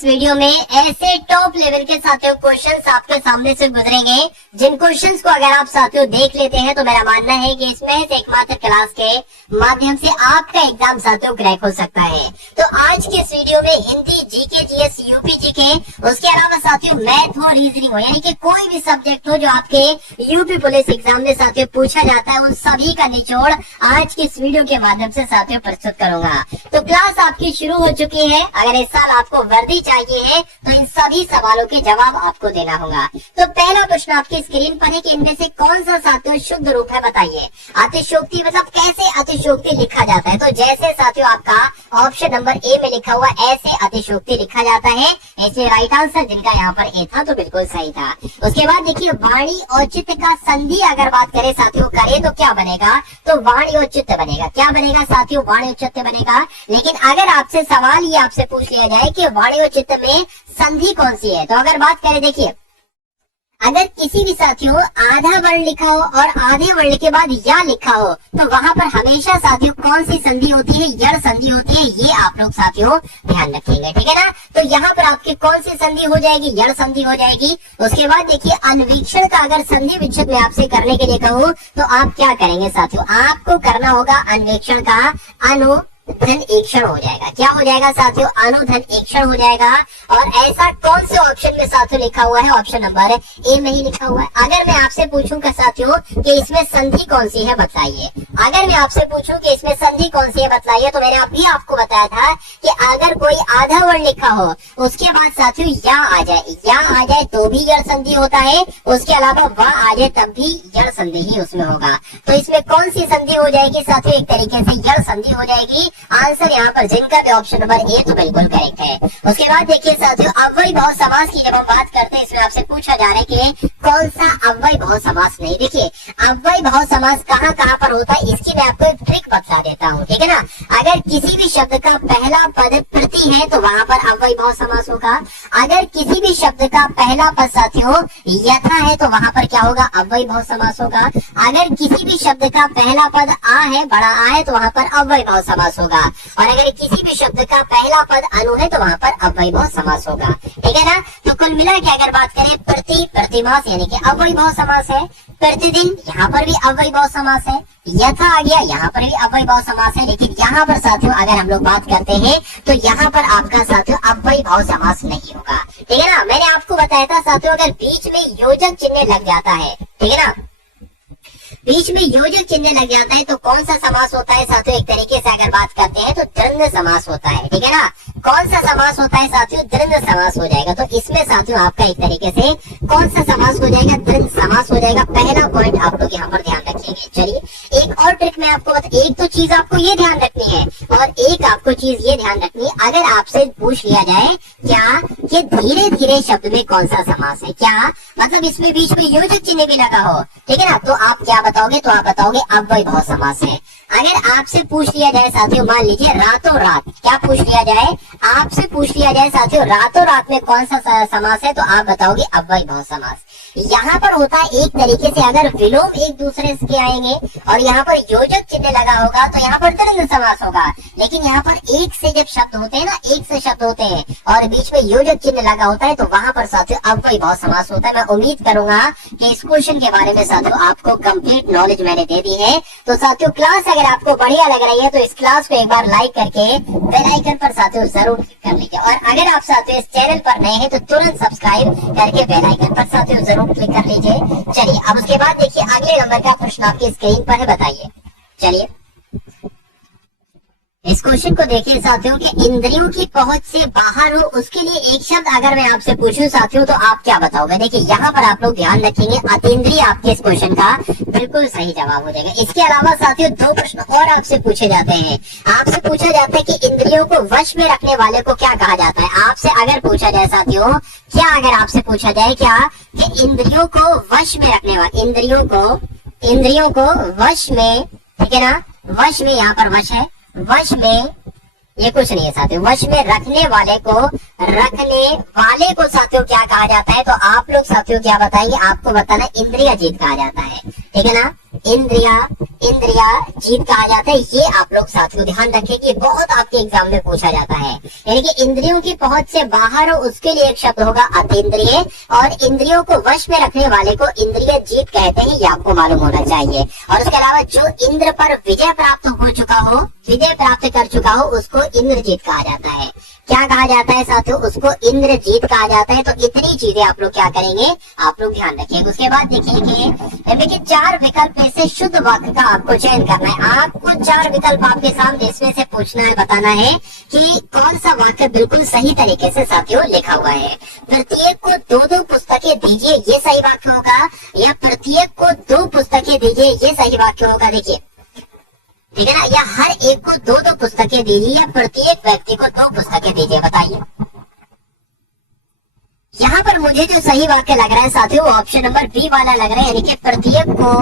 इस वीडियो में ऐसे टॉप लेवल के साथियों क्वेश्चंस आपके सामने से गुजरेंगे जिन क्वेश्चंस को अगर आप साथियों देख लेते हैं तो मेरा मानना है कि इसमें से एकमात्र क्लास के माध्यम से आपका एग्जाम साथियों क्रैक हो सकता है। तो आज के इस वीडियो में Hindi, GK, GS, UP GK, उसके अलावा साथियों मैथ हो, रीजनिंग हो, यानी कि कोई भी सब्जेक्ट हो जो आपके यूपी पुलिस एग्जाम में साथियों पूछा जाता है, उन सभी का निचोड़ आज के इस वीडियो के माध्यम से साथियों प्रस्तुत करूंगा। तो क्लास आपकी शुरू हो चुकी है। अगर इस साल आपको वर्दी चाहिए है तो इन सभी सवालों के जवाब आपको देना होगा। तो पहला प्रश्न आपकी स्क्रीन पर है कि इनमें से कौन सा साथियों शुद्ध रूप है, बताइए। अतिशयोक्ति मतलब कैसे अतिशयोक्ति लिखा जाता है? तो जैसे साथियों आपका ऑप्शन नंबर ए में लिखा हुआ ऐसे अतिशयोक्ति लिखा जाता है, इसमें राइट आंसर जिनका यहाँ पर ए था तो बिल्कुल सही था। उसके बाद देखिए वाणी और चित्त का संधि अगर बात करें साथियों करें तो क्या बनेगा? तो वाणी और चित्त बनेगा। क्या बनेगा साथियों? वाणी और चित्त बनेगा। लेकिन अगर आपसे सवाल ये आपसे पूछ लिया जाए कि वाणी और चित्त में संधि कौन सी है, तो अगर बात करें देखिए अगर किसी भी साथियों आधा वर्ण लिखा हो और आधे वर्ण के बाद या लिखा हो तो वहां पर हमेशा साथियों कौन सी संधि होती है? यड़ संधि होती है। ये आप लोग साथियों ध्यान रखेंगे, ठीक है ना। तो यहाँ पर आपकी कौन सी संधि हो जाएगी? यड़ संधि हो जाएगी। उसके बाद देखिए अन्वीक्षण का अगर संधि विच्छेद में आपसे करने के लिए कहूँ तो आप क्या करेंगे साथियों? आपको करना होगा अन्वेक्षण का अनुधन ईक्षण हो जाएगा। क्या हो जाएगा साथियों? अनुधन ईक्षण हो जाएगा। और ऐसा कौन से ऑप्शन में साथियों लिखा हुआ है? ऑप्शन नंबर ए में ही लिखा हुआ है। अगर मैं आपसे पूछूंगा साथियों कि इसमें संधि कौन सी है, बताइए। अगर मैं आपसे पूछूं कि इसमें संधि कौन सी है, बताइए, तो मैंने अभी आपको बताया था कि अगर कोई आधा वर्ण लिखा हो उसके बाद साथियों या आ जाए तो भी यड़ संधि होता है। उसके अलावा वह आ जाए तब भी यड़ संधि ही उसमें होगा। तो इसमें कौन सी संधि हो जाएगी साथियों? एक तरीके से यड़ संधि हो जाएगी। आंसर यहाँ पर जिनका भी ऑप्शन नंबर ए तो बिल्कुल करेक्ट है। उसके बाद देखिए साथियों अव्ययी भाव समास की जब हम बात करते हैं इसमें आपसे पूछा जा रहा है कि कौन सा अव्ययी भाव समास नहीं। देखिए अव्ययी भाव समास कहाँ कहाँ पर होता है इसकी मैं आपको एक ट्रिक बता देता हूँ, ठीक है ना। अगर किसी भी शब्द का पहला पद प्रति है तो वहाँ पर अव्ययी भाव समास होगा। अगर किसी भी शब्द का पहला पद साथियों यथा है तो वहाँ पर क्या होगा? अव्ययी भाव समास होगा। अगर किसी भी शब्द का पहला पद आ है, बड़ा आ है, तो वहाँ पर अव्ययी भाव समास होगा। और अगर किसी भी शब्द का पहला पद अनु है तो वहाँ पर अव्ययी भाव समास होगा, ठीक है ना। तो कुल मिला के अगर बात करें प्रतिमास यानी कि अव्ययी भाव समास है। प्रतिदिन यहाँ पर भी अव्ययी भाव समास है। यथा आ गया, यहाँ पर भी अव्ययी भाव समास है। लेकिन यहाँ पर साथियों अगर हम लोग बात करते हैं तो यहाँ पर आपका साथियों अव्ययी भाव समास नहीं होगा, ठीक है ना। मैंने आपको बताया था साथियों अगर बीच में योजक चिन्ह लग जाता है, ठीक है ना, बीच में योजक चिन्ह लग जाता है तो कौन सा समास होता है साथियों? एक तरीके से अगर बात करते हैं तो द्वंद्व समास होता है, ठीक है ना। कौन सा समास होता है साथियों? द्वंद्व समास हो जाएगा। तो इसमें साथियों आपका एक तरीके से कौन सा समास हो जाएगा? द्वंद्व समास हो जाएगा। पहला पॉइंट आप लोग यहाँ पर ध्यान रखेंगे। चलिए एक और ट्रिक मैं आपको एक तो चीज आपको ये ध्यान रखनी है और एक आपको चीज ये ध्यान रखनी है। अगर आपसे पूछ लिया जाए क्या कि धीरे धीरे शब्द में कौन सा समास है, क्या मतलब इसमें बीच में योजक चिन्ह भी लगा हो, ठीक है ना, तो आप क्या बताओगे? तो आप बताओगे अव्ययी भाव समास है। अगर आपसे पूछ लिया जाए साथियों मान लीजिए रातों रात, क्या पूछ लिया जाए? आपसे पूछ लिया जाए साथियों रातों रात में कौन सा समास है, तो आप बताओगे अव्ययी भाव समास। यहाँ पर होता है एक तरीके से अगर विलोम एक दूसरे के आएंगे और यहाँ पर योजक चिन्ह लगा होगा तो यहाँ पर द्वंद्व समास होगा। लेकिन यहाँ पर एक से जब शब्द होते हैं ना, एक से शब्द होते हैं और बीच में योजक चिन्ह लगा होता है तो वहां पर साथियों अव्ययी भाव समास होता है। मैं उम्मीद करूंगा कि इस क्वेश्चन के बारे में साथियों आपको कंप्लीट नॉलेज मैंने दे दी है। तो साथियों क्लास अगर आपको बढ़िया लग रही है तो इस क्लास को एक बार लाइक करके बेल आइकन पर साथियों जरूर क्लिक कर लीजिए। और अगर आप साथियों इस चैनल पर नए हैं तो तुरंत सब्सक्राइब करके बेल आइकन पर साथियों जरूर क्लिक कर लीजिए। चलिए अब उसके बाद देखिए अगले नंबर का प्रश्न आपकी स्क्रीन पर है, बताइए। चलिए इस क्वेश्चन को देखिए साथियों कि इंद्रियों की पहुंच से बाहर हो उसके लिए एक शब्द अगर मैं आपसे पूछूं साथियों तो आप क्या बताओगे? देखिए यहाँ पर आप लोग ध्यान रखेंगे अतीन्द्रिय आपके इस क्वेश्चन का बिल्कुल सही जवाब हो जाएगा। इसके अलावा साथियों दो प्रश्न और आपसे पूछे जाते हैं। आपसे पूछा जाता है कि इंद्रियों को वश में रखने वाले को क्या कहा जाता है? आपसे अगर पूछा जाए साथियों क्या अगर आपसे पूछा जाए क्या कि इंद्रियों को वश में रखने वाले इंद्रियों को वश में, ठीक है ना, वश में यहाँ पर वश है, वश में ये कुछ नहीं है साथियों, वश में रखने वाले को साथियों क्या कहा जाता है? तो आप लोग साथियों क्या बताएंगे? आपको बताना इंद्रिय जीत कहा जाता है, ठीक है ना। इंद्रिया, इंद्रिया जीत कहा जाता है। ये आप लोग साथियों ध्यान रखें कि बहुत आपके एग्जाम में पूछा जाता है। यानी कि इंद्रियों की पहुंच से बाहर हो उसके लिए एक शब्द होगा अतीन्द्रिय, और इंद्रियों को वश में रखने वाले को इंद्रिय जीत कहते हैं, ये आपको मालूम होना चाहिए। और उसके अलावा जो इंद्र पर विजय प्राप्त हो चुका हो, विजय प्राप्त कर चुका हो, उसको इंद्रजीत कहा जाता है। क्या कहा जाता है साथियों? उसको इंद्रजीत कहा जाता है। तो इतनी चीजें आप लोग क्या करेंगे, आप लोग ध्यान रखिए। उसके बाद देखिए 4 विकल्प में से शुद्ध वाक्य का आपको चयन करना है। आपको 4 विकल्प आपके सामने इसमें से पूछना है, बताना है कि कौन सा वाक्य बिल्कुल सही तरीके से साथियों लिखा हुआ है। प्रत्येक को 2-2 पुस्तकें दीजिए, ये सही वाक्य होगा, या प्रत्येक को 2 पुस्तकें दीजिए, ये सही वाक्य होगा। देखिए ठीक है ना, या हर एक को 2-2 पुस्तकें दीजिए, या प्रत्येक व्यक्ति को 2 पुस्तकें दीजिए। बताइए यहाँ पर मुझे जो सही वाक्य लग रहा है साथियों, वो ऑप्शन नंबर बी वाला लग रहा है, यानी कि प्रत्येक को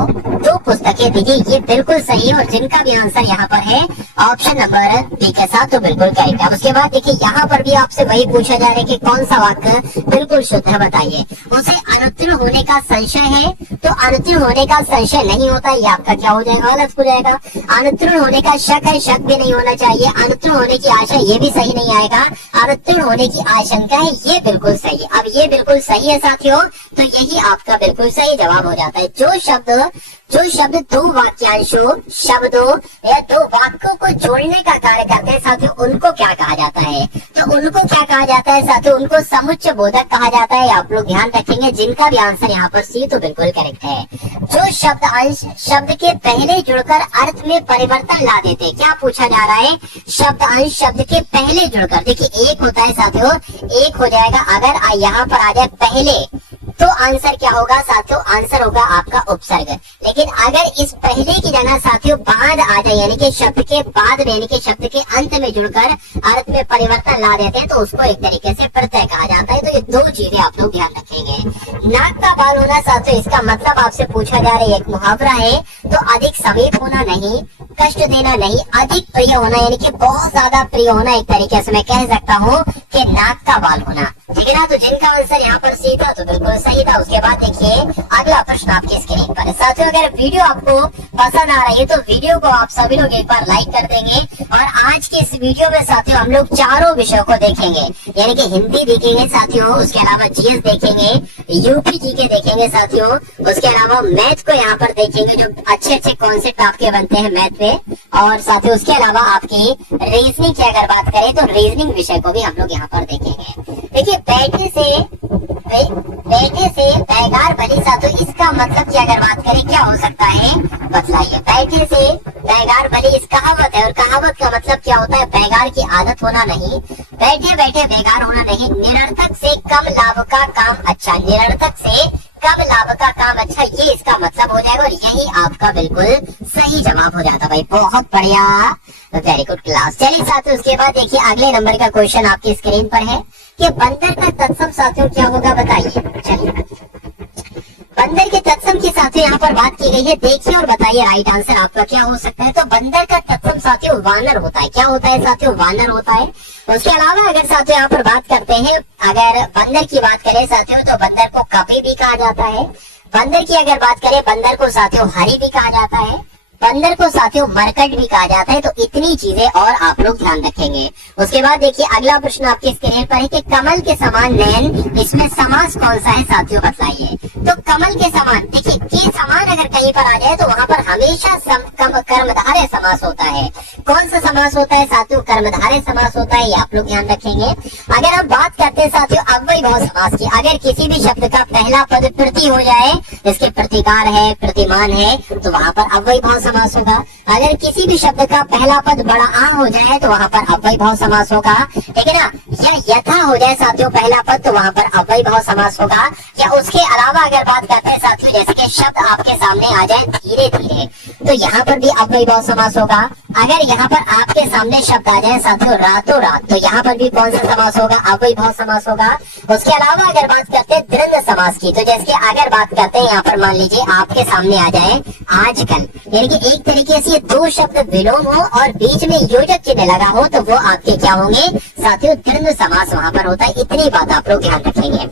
2 पुस्तकें दीजिए, ये बिल्कुल सही है। और जिनका भी आंसर यहाँ पर है ऑप्शन नंबर बी के साथ, तो बिल्कुल करेक्ट है। उसके बाद देखिए यहाँ पर भी आपसे वही पूछा जा रहा है कि कौन सा वाक्य बिल्कुल शुद्ध है, बताइए। उसे अनुत्तीर्ण होने का संशय है, तो अनुत्तीर्ण होने का संशय नहीं होता, ये आपका क्या हो जाएगा, गलत हो जाएगा। अनुत्तीर्ण होने का शक है, शक भी नहीं होना चाहिए। अनुत्तीर्ण होने की आशा, ये भी सही नहीं आएगा। अनुत्तीर्ण होने की आशंका है, ये बिल्कुल सही है। अब ये बिल्कुल सही है साथियों, तो यही आपका बिल्कुल सही जवाब हो जाता है। जो शब्द 2 वाक्यांशों, शब्दों या 2 वाक्यों को जोड़ने का कार्य करते हैं साथियों, उनको क्या कहा जाता है? तो उनको क्या कहा जाता है साथियों? उनको समुच्चय बोधक कहा जाता है। आप लोग ध्यान रखेंगे, जिनका भी आंसर यहाँ पर सी, तो बिल्कुल करेक्ट है। जो शब्द अंश शब्द के पहले जुड़कर अर्थ में परिवर्तन ला देते, क्या पूछा जा रहा है? शब्द अंश शब्द के पहले जुड़कर, देखिए एक होता है साथियों, एक हो जाएगा अगर यहाँ पर आ जाए पहले, तो आंसर क्या होगा साथियों? आंसर होगा आपका उपसर्ग। लेकिन अगर इस पहले की जगह साथियों बाद आ जाए, यानी कि शब्द के बाद में, यानी कि शब्द के अंत में जुड़कर अर्थ में परिवर्तन ला देते हैं, तो उसको एक तरीके से प्रत्यय कहा जाता है। तो ये 2 चीजें आप लोग ध्यान रखेंगे। नाक का बाल होना साथियों, इसका मतलब आपसे पूछा जा रहा है, एक मुहावरा है, तो अधिक समीप होना नहीं, कष्ट देना नहीं, अधिक प्रिय होना, यानी कि बहुत ज्यादा प्रिय होना, एक तरीके से मैं कह सकता हूँ कि नाक का बाल होना। ठीक है ना, तो जिनका आंसर यहाँ पर सी था, तो बिल्कुल सही था। उसके बाद देखिए अगला प्रश्न आपकी स्क्रीन पर है साथियों। अगर वीडियो आपको पसंद आ रही है तो वीडियो को आप सभी लोग एक बार लाइक कर देंगे। और आज के इस वीडियो में साथियों हम लोग 4 विषयों को देखेंगे, यानी कि हिंदी देखेंगे साथियों, उसके अलावा जीएस देखेंगे, यूपी जीके देखेंगे साथियों, उसके अलावा मैथ को यहाँ पर देखेंगे, जो अच्छे कॉन्सेप्ट आपके बनते हैं मैथ में। और साथियों उसके अलावा आपकी रीजनिंग की अगर बात करें तो रीजनिंग विषय को भी हम लोग यहाँ पर देखेंगे। देखिए बैठे से बैगार भली साथियों, इसका मतलब की अगर बात करें क्या हो सकता है, बतलाइए। बैठे से बैगार भली इस कहावत है, और कहावत का मतलब क्या होता है? बैगार की आदत होना नहीं, बैठे बैठे बेगार होना नहीं, निरर्थक से कम लाभ का काम अच्छा, निरर्थक से कम लाभ का काम अच्छा, ये इसका मतलब हो जाएगा। और यही आपका बिल्कुल सही जवाब हो जाता भाई, बहुत बढ़िया, वेरी गुड क्लास। चलिए साथियों उसके बाद देखिए अगले नंबर का क्वेश्चन आपकी स्क्रीन पर है कि बंदर का तत्सम साथियों क्या होगा, बताइए। चलिए बंदर के तत्सम के साथियों यहाँ पर बात की गई है, देखिए और बताइए राइट आंसर आपका क्या हो सकता है। तो बंदर का तत्सम साथियों वानर होता है। क्या होता है साथियों? वानर होता है। उसके अलावा अगर साथियों यहाँ पर बात करते हैं, अगर बंदर की बात करें साथियों, तो बंदर को कपी भी कहा जाता है। बंदर की अगर बात करें, बंदर को साथियों हरी भी कहा जाता है, बंदर को साथियों मरकट भी कहा जाता है। तो इतनी चीजें और आप लोग ध्यान रखेंगे। उसके बाद देखिए अगला प्रश्न आपके स्क्रीन पर है कि कमल के समान नयन, इसमें समास कौन सा है साथियों, बताइए। तो कमल के समान, देखिए के समान अगर कहीं पर आ जाए तो वहां पर हमेशा कर्मधारय समास होता है। कौन सा समास होता है साथियों? कर्मधारय समास होता है, ये आप लोग ध्यान रखेंगे। अगर हम बात करते हैं साथियों अव्ययी भाव समास की, अगर किसी भी शब्द का पहला पद प्रति हो जाए, जैसे प्रतिकार है, प्रतिमान है, तो वहां पर अव्ययी भाव समास होगा। अगर किसी भी शब्द का पहला पद बड़ा आ हो जाए तो वहां पर अव्ययी भाव समास होगा, ठीक है ना। या यथा हो जाए साथियों पहला पद, तो वहां पर अव्ययी भाव समास होगा। या उसके अलावा अगर बात करते हैं साथियों, जैसे कि शब्द आपके सामने आ जाए धीरे धीरे, तो यहाँ पर भी अव्ययी भाव समास होगा। अगर यहाँ पर आपके सामने शब्द आ जाए साथियों रातों रात, तो यहाँ पर भी कौन सा समास होगा? अव्ययी भाव समास होगा। उसके अलावा अगर बात करते हैं द्वंद्व समास की, तो जैसे कि अगर बात करते हैं यहाँ पर मान लीजिए आपके सामने आ जाए आजकल, यानी कि एक तरीके से 2 शब्द विलोम हो और बीच में योजक चिन्ह लगा हो, तो वो आपके क्या होंगे साथियों? द्वंद्व समास वहां पर होता है। इतनी बात आप लोग ध्यान रखेंगे।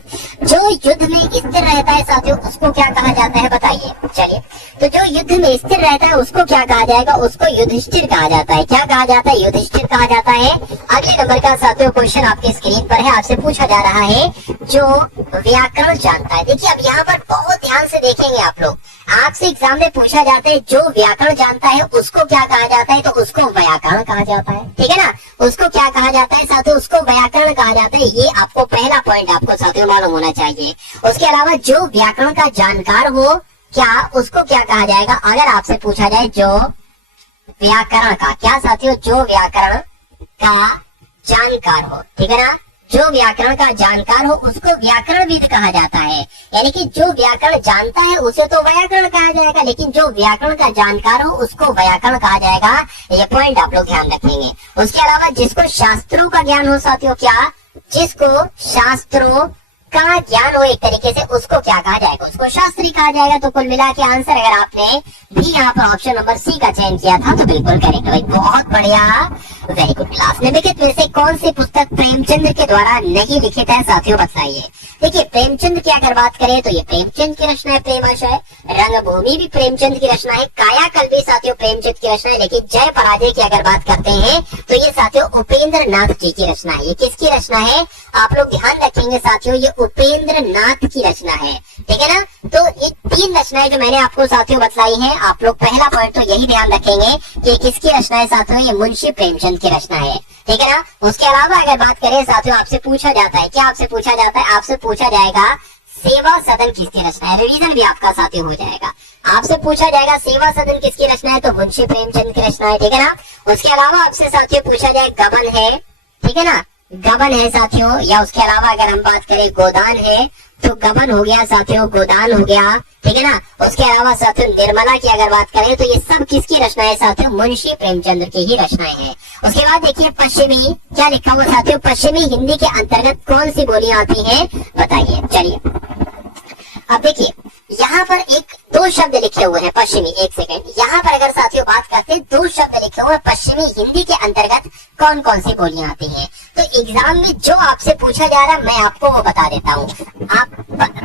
जो युद्ध में स्थिर रहता है साथियों, उसको क्या कहा जाता है, बताइए। चलिए तो जो युद्ध में स्थिर रहता है उसको क्या कहा जाएगा? उसको युधिष्ठिर कहा जाता है। क्या कहा जाता है? युधिष्ठिर कहा जाता है। अगले नंबर का साथियों क्वेश्चन आपके स्क्रीन पर है, आपसे पूछा जा रहा है जो व्याकरण जानता है। देखिए अब यहाँ पर बहुत ध्यान से देखेंगे आप लोग, आपसे एग्जाम में पूछा जाता है जो व्याकरण जानता है उसको क्या कहा जाता है? तो उसको व्याकरण कहा जाता है, ठीक है ना। उसको क्या कहा जाता है साथियों? उसको व्याकरण कहा जाता है। ये आपको पहला पॉइंट आपको साथियों मालूम होना चाहिए। उसके अलावा जो व्याकरण का जानकार हो, क्या उसको क्या कहा जाएगा? अगर आपसे पूछा जाए जो व्याकरण का, क्या साथियों? जो व्याकरण का जानकार हो, ठीक है ना, जो व्याकरण का जानकार हो उसको व्याकरणविद कहा जाता है। यानी कि जो व्याकरण जानता है उसे तो व्याकरण कहा जाएगा, लेकिन जो व्याकरण का जानकार हो उसको व्याकरण कहा जाएगा। ये पॉइंट आप लोग ध्यान रखेंगे। उसके अलावा जिसको शास्त्रों का ज्ञान हो साथियों, क्या? जिसको शास्त्रों का ज्ञान हो एक तरीके से, उसको क्या कहा जाएगा? उसको शास्त्री कहा जाएगा। तो कुल मिला के आंसर अगर आपने भी यहाँ पर ऑप्शन नंबर सी का चयन किया था तो बिल्कुल करेक्ट भाई, बहुत बढ़िया, वेरी गुड क्लास। निम्नलिखित में से कौन सी पुस्तक प्रेमचंद के द्वारा नहीं लिखित है साथियों, बताइए। देखिए प्रेमचंद की अगर बात करें तो ये प्रेमचंद की रचना है प्रेमाशय, रंगभूमि भी प्रेमचंद की रचना है, कायाकल्प भी साथियों प्रेमचंद की रचना है। लेकिन जय पराजय की अगर बात करते हैं तो ये साथियों उपेंद्र नाथ जी की रचना है। ये किसकी रचना है? आप लोग ध्यान रखेंगे साथियों, ये उपेंद्र नाथ की रचना है, ठीक है ना। तो ये तीन रचनाएं जो मैंने आपको साथियों बतलाई हैं, आप लोग पहला पॉइंट तो यही ध्यान रखेंगे कि किसकी रचना है साथियों? ये मुंशी प्रेमचंद की रचना है, ठीक है ना। उसके अलावा अगर बात करें साथियों, आपसे पूछा जाता है, क्या आपसे पूछा जाता है? आपसे पूछा जाएगा सेवा सदन किसकी रचना है। रिवीजन भी आपका साथियों हो जाएगा। आपसे पूछा जाएगा सेवा सदन किसकी रचना है, तो मुंशी प्रेमचंद की रचना है, ठीक है ना। उसके अलावा आपसे साथियों पूछा जाए गबन है, ठीक है ना, गबन है साथियों। या उसके अलावा अगर हम बात करें गोदान है तो गबन हो गया साथियों, गोदान हो गया, ठीक है ना। उसके अलावा साथियों निर्मला की अगर बात करें तो ये सब किसकी रचना है साथियों? मुंशी प्रेमचंद की ही रचनाएं हैं। उसके बाद देखिए पश्चिमी, क्या लिखा हुआ साथियों? पश्चिमी हिंदी के अंतर्गत कौन सी बोलियां आती हैं, बताइए। चलिए अब देखिए यहाँ पर एक दो शब्द लिखे हुए हैं पश्चिमी, एक सेकंड, यहाँ पर अगर साथियों बात करते हैं दो शब्द लिखे हुए हैं पश्चिमी हिंदी के अंतर्गत कौन कौन सी बोलियां आती हैं। तो एग्जाम में जो आपसे पूछा जा रहा है मैं आपको वो बता देता हूँ। आप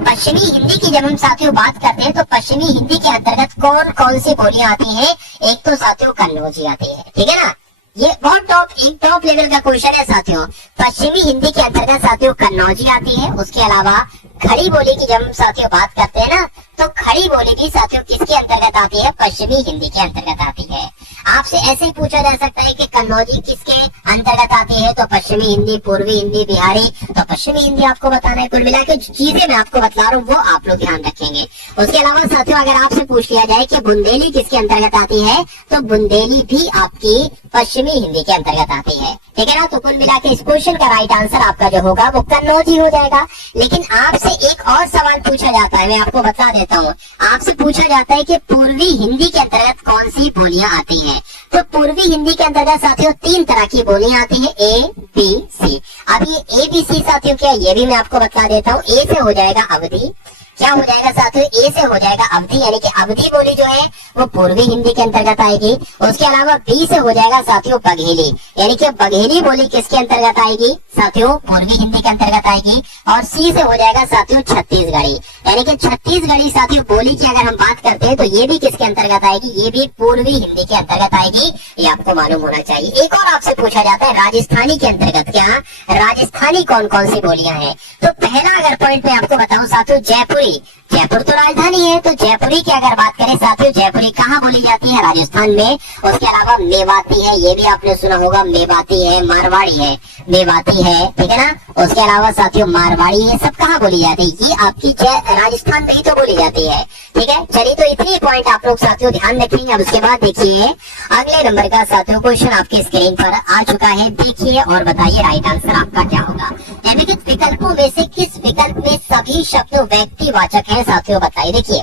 पश्चिमी हिंदी की जब हम साथियों बात करते हैं तो पश्चिमी हिंदी के अंतर्गत कौन कौन सी बोलियां आती हैं? एक तो साथियों कन्नौजी आती है, ठीक है ना। ये बहुत एक टॉप लेवल का क्वेश्चन है साथियों। पश्चिमी हिंदी के अंतर्गत साथियों कन्नौजी आती है। उसके अलावा खड़ी बोली की जब हम साथियों बात करते हैं ना तो खड़ी बोली भी साथियों किसके अंतर्गत आती है? पश्चिमी हिंदी के अंतर्गत आती है। आपसे ऐसे ही पूछा जा सकता है कि कन्नौजी किसके अंतर्गत आती है, तो पश्चिमी हिंदी, पूर्वी हिंदी, बिहारी, तो पश्चिमी हिंदी आपको बताना है। कुल मिलाकर जो चीजें मैं आपको बता रहा हूँ वो आप लोग ध्यान रखेंगे। उसके अलावा साथियों अगर आपसे पूछ लिया जाए कि बुंदेली किसके अंतर्गत आती है, तो बुंदेली भी आपकी पश्चिमी हिंदी के अंतर्गत आती है, ठीक है ना। तो कुल मिलाकर इस क्वेश्चन का राइट आंसर आपका जो होगा वो कन्नौजी हो जाएगा। लेकिन आपसे एक और सवाल पूछा जाता है, मैं आपको बता देता हूँ। आपसे पूछा जाता है कि पूर्वी हिंदी के अंतर्गत कौन सी बोलियां आती हैं। तो पूर्वी हिंदी के अंतर्गत साथियों तीन तरह की बोलियां आती हैं, ए बी सी। अब ये ए बी सी साथियों क्या, ये भी मैं आपको बता देता हूँ। ए से हो जाएगा अवधि, क्या हो जाएगा साथियों? ए से हो जाएगा अवधि, यानी कि अवधि बोली जो है वो पूर्वी हिंदी के अंतर्गत आएगी। उसके अलावा बी से हो जाएगा साथियों बघेली, यानी कि बघेली बोली किसके अंतर्गत आएगी साथियों? पूर्वी हिंदी के अंतर्गत आएगी। और सी से हो जाएगा साथियों छत्तीसगढ़ी, यानी कि छत्तीसगढ़ी साथियों बोली की अगर हम बात करते हैं तो ये भी किसके अंतर्गत आएगी? ये भी पूर्वी हिंदी के अंतर्गत आएगी, ये आपको मालूम होना चाहिए। एक और आपसे पूछा जाता है राजस्थानी के अंतर्गत, क्या राजस्थानी कौन कौन सी बोलियां हैं? तो पहला अगर पॉइंट मैं आपको बताऊं साथियों, जयपुरी, जयपुर तो राजधानी है, तो जयपुरी की अगर बात करें साथियों, जयपुरी कहाँ बोली जाती है? राजस्थान में। उसके अलावा मेवाती है, ये भी आपने सुना होगा, मेवाती है, मारवाड़ी है, मेवाती है, ठीक है ना। उसके अलावा साथियों मारवाड़ी है, सब कहाँ बोली जाती है? ये आपकी राजस्थान में ही तो बोली जाती है, ठीक है। चलिए तो इतनी पॉइंट आप लोग साथियों ध्यान रखेंगे। अब उसके बाद देखिए अगले नंबर का साथियों क्वेश्चन आपके स्क्रीन पर आ चुका है, देखिए और बताइए राइट आंसर आपका क्या होगा। निम्नलिखित विकल्पों में से किस विकल्प में सभी शब्द व्यक्तिवाचक है साथियों, बताइए। देखिए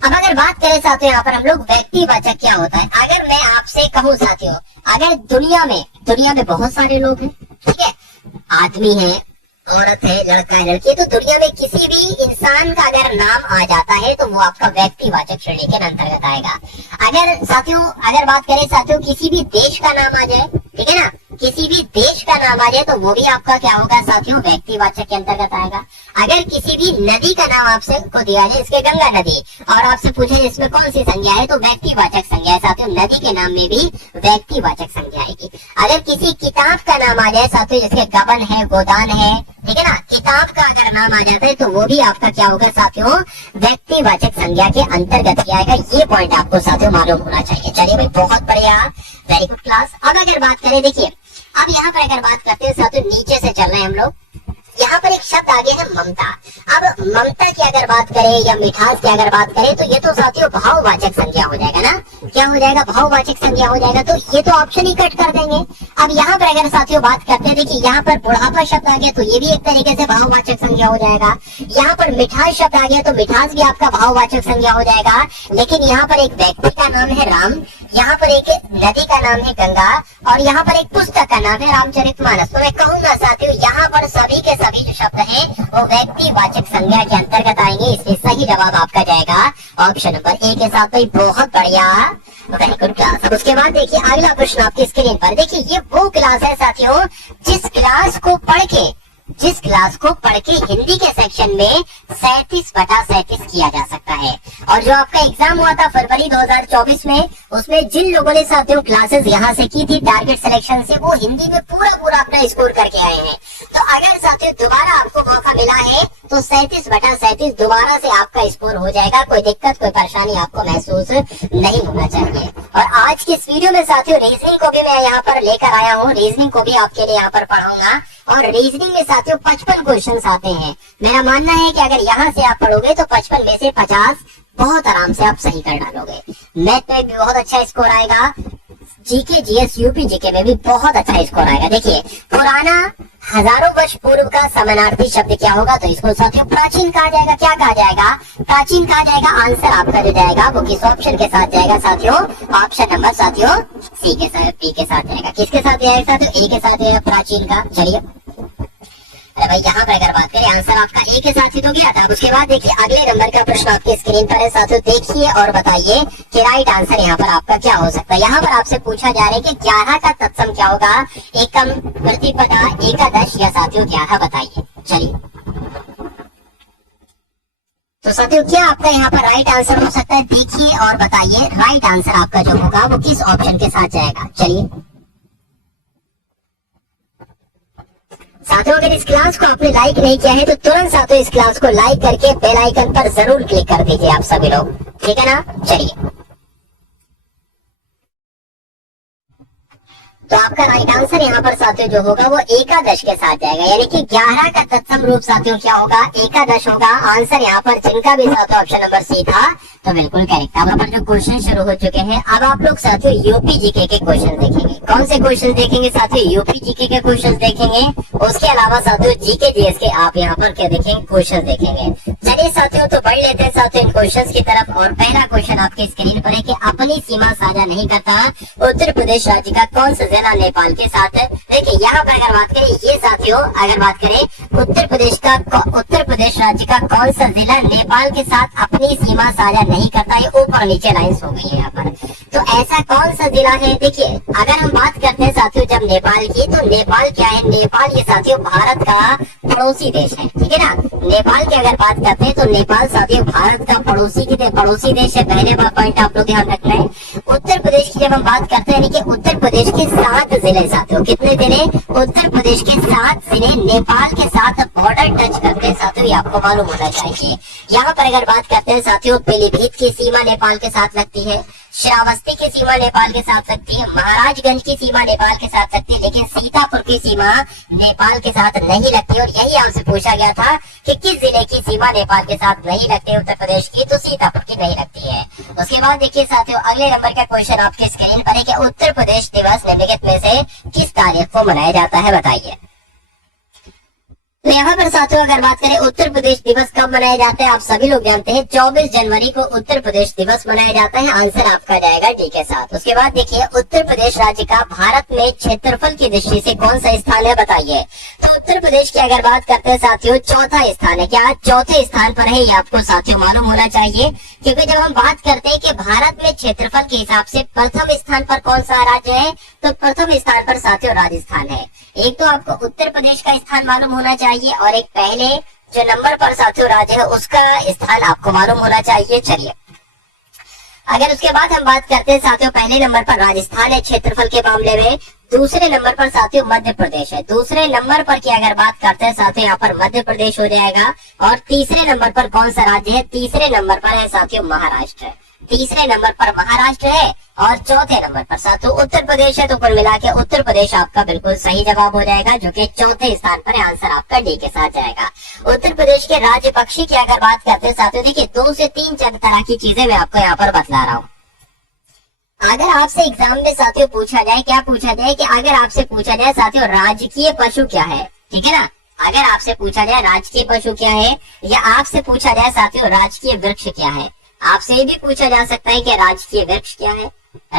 अब अगर बात करें साथियों यहाँ पर हम लोग व्यक्तिवाचक क्या होता है, अगर मैं आपसे कहूँ साथियों, अगर दुनिया में बहुत सारे लोग हैं, ठीक है, आदमी है, औरत है, लड़का है, लड़की है, तो दुनिया में किसी भी इंसान का अगर नाम आ जाता है तो वो आपका व्यक्तिवाचक श्रेणी के अंतर्गत आएगा। अगर साथियों अगर बात करें साथियों किसी भी देश का नाम आ जाए, ठीक है ना, किसी भी देश का नाम आ जाए तो वो भी आपका क्या होगा साथियों, व्यक्तिवाचक के अंतर्गत आएगा। अगर किसी भी नदी का नाम आपसे को दिया जाए, इसके गंगा नदी, और आपसे पूछे इसमें कौन सी संज्ञा है, तो व्यक्तिवाचक संज्ञा है साथियों। नदी के नाम में भी व्यक्तिवाचक संज्ञा आएगी। अगर किसी किताब का नाम आ जाए साथियों, जिसके गबन है, गोदान है, ठीक है ना, किताब का अगर नाम आ जाता है तो वो भी आपका क्या होगा साथियों, व्यक्तिवाचक संज्ञा के अंतर्गत क्या आएगा। ये पॉइंट आपको साथियों मालूम होना चाहिए। चलिए भाई, बहुत बढ़िया, वेरी गुड क्लास। अब अगर बात करें, देखिए अब यहाँ पर अगर बात करते हैं साथियों, नीचे से चल रहे हैं हम लोग, यहाँ पर एक शब्द आगे है ममता। अब ममता की अगर बात करें या मिठास की अगर बात करें तो ये तो साथियों भाववाचक संज्ञा हो जाएगा ना, क्या हो जाएगा, भाववाचक संज्ञा हो जाएगा। तो ये तो ऑप्शन ही कट कर देंगे। अब यहाँ पर अगर साथियों बात करते हैं, देखिए यहाँ पर बुढ़ापा शब्द आ गया तो ये भी एक तरीके से भाववाचक संज्ञा हो जाएगा। यहाँ पर मिठास शब्द आ गया तो मिठास भी आपका भाववाचक संज्ञा हो जाएगा। लेकिन यहाँ पर एक व्यक्ति का नाम है राम, यहाँ पर एक नदी का नाम है गंगा, और यहाँ पर एक पुस्तक का नाम है रामचरितमानस। तो मैं कहूंगा साथियों यहाँ पर सभी के सभी जो शब्द है वो व्यक्तिवाचक संज्ञा के अंतर्गत आएंगे। इसलिए सही जवाब आपका जाएगा ऑप्शन नंबर ए के साथ। तो बहुत बढ़िया, वेरी गुड क्लास। अब उसके बाद देखिए अगला प्रश्न आपकी स्क्रीन पर। देखिए ये वो क्लास है साथियों जिस क्लास को पढ़ के हिंदी के सेक्शन में 37/37 किया जा सकता है। और जो आपका एग्जाम हुआ था फरवरी 2024 में, उसमें जिन लोगों ने साथियों क्लासेस यहाँ से की थी टारगेट सिलेक्शन से, वो हिंदी में पूरा अपना स्कोर करके आए हैं। तो अगर साथियों दोबारा आपको मौका मिला है तो 37/37 दोबारा से आपका स्कोर हो जाएगा। कोई दिक्कत, कोई परेशानी आपको महसूस नहीं होना चाहिए। और आज के इस वीडियो में साथियों रीजनिंग को भी मैं यहाँ पर लेकर आया हूँ, रीजनिंग को भी आपके लिए यहाँ पर पढ़ाऊंगा। और रीजनिंग में साथियों 55 क्वेश्चन आते हैं। मेरा मानना है कि अगर यहाँ से आप पढ़ोगे तो 55 में से 50 बहुत आराम से आप सही कर डालोगे। मैथ में भी बहुत अच्छा स्कोर आएगा, जीके जीएस यूपी जीके में भी बहुत अच्छा स्कोर आएगा। देखिए पुराना हजारों वर्ष पूर्व का समानार्थी शब्द क्या होगा, तो इसको साथियों प्राचीन कहा जाएगा। क्या कहा जाएगा, प्राचीन कहा जाएगा। आंसर आपका जो जाएगा वो किस ऑप्शन के साथ जाएगा साथियों, ऑप्शन नंबर साथियों सी के साथ, बी के साथ जाएगा। किसके साथ जाएगा साथियों, ए के साथ जाएगा, प्राचीन का। चलिए अरे भाई यहाँ पर अगर बात करें आंसर आपका ए के साथ ही तो गया था। उसके बाद देखिए अगले नंबर का प्रश्न आपकी स्क्रीन पर है साथियों, देखिए और बताइए कि राइट आंसर यहाँ पर आपका क्या हो सकता है। यहाँ पर आपसे पूछा जा रहा है कि 11 का तत्सम क्या होगा, एकम, प्रतिपदा, एकादश या साथियों 11 बताइए। चलिए तो साथियों क्या आपका यहाँ पर राइट आंसर हो सकता है, देखिए और बताइए राइट आंसर आपका जो होगा वो किस ऑप्शन के साथ जाएगा। चलिए साथियों अगर इस क्लास को आपने लाइक नहीं किया है तो तुरंत साथियों इस क्लास को लाइक करके बेल आइकन पर जरूर क्लिक कर दीजिए आप सभी लोग, ठीक है ना। चलिए तो आपका राइट आंसर यहाँ पर साथियों जो होगा वो एकादश के साथ जाएगा, यानी कि 11 का तत्सम रूप साथियों क्या होगा, एकादश होगा। आंसर यहाँ पर जिनका भी साथियों ऑप्शन नंबर सी था तो बिल्कुल करेक्ट। अब अपन जो क्वेश्चन शुरू हो चुके हैं, अब आप लोग साथियों यूपी जीके के क्वेश्चन देखेंगे। कौन से क्वेश्चन देखेंगे साथियों, यूपी जीके के क्वेश्चन देखेंगे। उसके अलावा साथियों जीके जीएस के आप यहाँ पर क्या देखेंगे, क्वेश्चन देखेंगे। चलिए साथियों तो बढ़ लेते हैं साथियों इन क्वेश्चन की तरफ। और पहला क्वेश्चन आपकी स्क्रीन पर है कि अपनी सीमा साझा नहीं करता उत्तर प्रदेश राज्य का कौन सा जिला नेपाल के साथ है। देखिए यहाँ पर अगर बात करें ये साथियों, अगर बात करें उत्तर प्रदेश राज्य का कौन सा जिला नेपाल के साथ अपनी सीमा साझा नहीं करता, ये ऊपर नीचे लाइंस हो गई है यहाँ पर। तो ऐसा कौन सा जिला है, देखिए अगर हम बात करते हैं साथियों जब नेपाल की, तो नेपाल क्या है, नेपाल ये साथियों भारत का पड़ोसी देश है, ठीक है ना। नेपाल की अगर बात करते हैं तो नेपाल साथियों भारत का पड़ोसी देश है। पहले पॉइंट आप लोग ध्यान रखना है। उत्तर प्रदेश की जब हम बात करते हैं, यानी कि उत्तर प्रदेश के 7 जिले साथियों, कितने जिले, उत्तर प्रदेश के 7 जिले नेपाल के साथ बॉर्डर टच करते हैं साथियों, ये आपको मालूम होना चाहिए। यहाँ पर अगर बात करते हैं साथियों पीलीभीत की सीमा नेपाल के साथ लगती है, श्रावस्ती की सीमा नेपाल के साथ लगती है, महाराजगंज की सीमा नेपाल के साथ लगती है, लेकिन सीतापुर की सीमा नेपाल के साथ नहीं लगती। और यही आपसे पूछा गया था कि किस जिले की सीमा नेपाल के साथ नहीं लगती उत्तर प्रदेश की, तो सीतापुर की नहीं लगती है। उसके बाद देखिए साथियों अगले नंबर का क्वेश्चन आपके स्क्रीन पर है कि उत्तर प्रदेश दिवस निम्नलिखित में से किस तारीख को मनाया जाता है, बताइए। तो यहाँ पर साथियों अगर बात करें उत्तर प्रदेश दिवस कब मनाया जाता है, आप सभी लोग जानते हैं 24 जनवरी को उत्तर प्रदेश दिवस मनाया जाता है। आंसर आपका जाएगा डी के साथ। उसके बाद देखिए उत्तर प्रदेश राज्य का भारत में क्षेत्रफल की दृष्टि से कौन सा स्थान है, बताइए। तो उत्तर प्रदेश की अगर बात करते हैं साथियों चौथा स्थान है। क्या चौथे स्थान पर है, ये आपको साथियों मालूम होना चाहिए। क्योंकि जब हम बात करते हैं कि भारत में क्षेत्रफल के हिसाब से प्रथम स्थान पर कौन सा राज्य है, तो प्रथम स्थान पर साथियों राजस्थान है। एक तो आपको उत्तर प्रदेश का स्थान मालूम होना चाहिए और एक पहले जो नंबर पर साथियों राज्य है उसका स्थान आपको मालूम होना चाहिए। चलिए अगर उसके बाद हम बात करते हैं साथियों, पहले नंबर पर राजस्थान है क्षेत्रफल के मामले में, दूसरे नंबर पर साथियों मध्य प्रदेश है, दूसरे नंबर पर की अगर बात करते हैं साथियों यहाँ पर मध्य प्रदेश हो जाएगा, और तीसरे नंबर पर कौन सा राज्य है, तीसरे नंबर पर है साथियों महाराष्ट्र है, तीसरे नंबर पर महाराष्ट्र है, और चौथे नंबर पर साथियों उत्तर प्रदेश है। तो कुल मिला के उत्तर प्रदेश आपका बिल्कुल सही जवाब हो जाएगा, जो कि चौथे स्थान पर है। आंसर आपका डी के साथ जाएगा। उत्तर प्रदेश के राज्य पक्षी की अगर बात करते हैं साथियों, देखिए 2 से 3 तरह की चीजें मैं आपको यहाँ पर बतला रहा हूँ। अगर आपसे एग्जाम में साथियों पूछा जाए, क्या पूछा जाए कि अगर आपसे पूछा जाए साथियों राजकीय पशु क्या है, ठीक है ना, अगर आपसे पूछा जाए राजकीय पशु क्या है, या आपसे पूछा जाए साथियों राजकीय वृक्ष क्या है, आपसे ये भी पूछा जा सकता है कि राजकीय वृक्ष क्या है,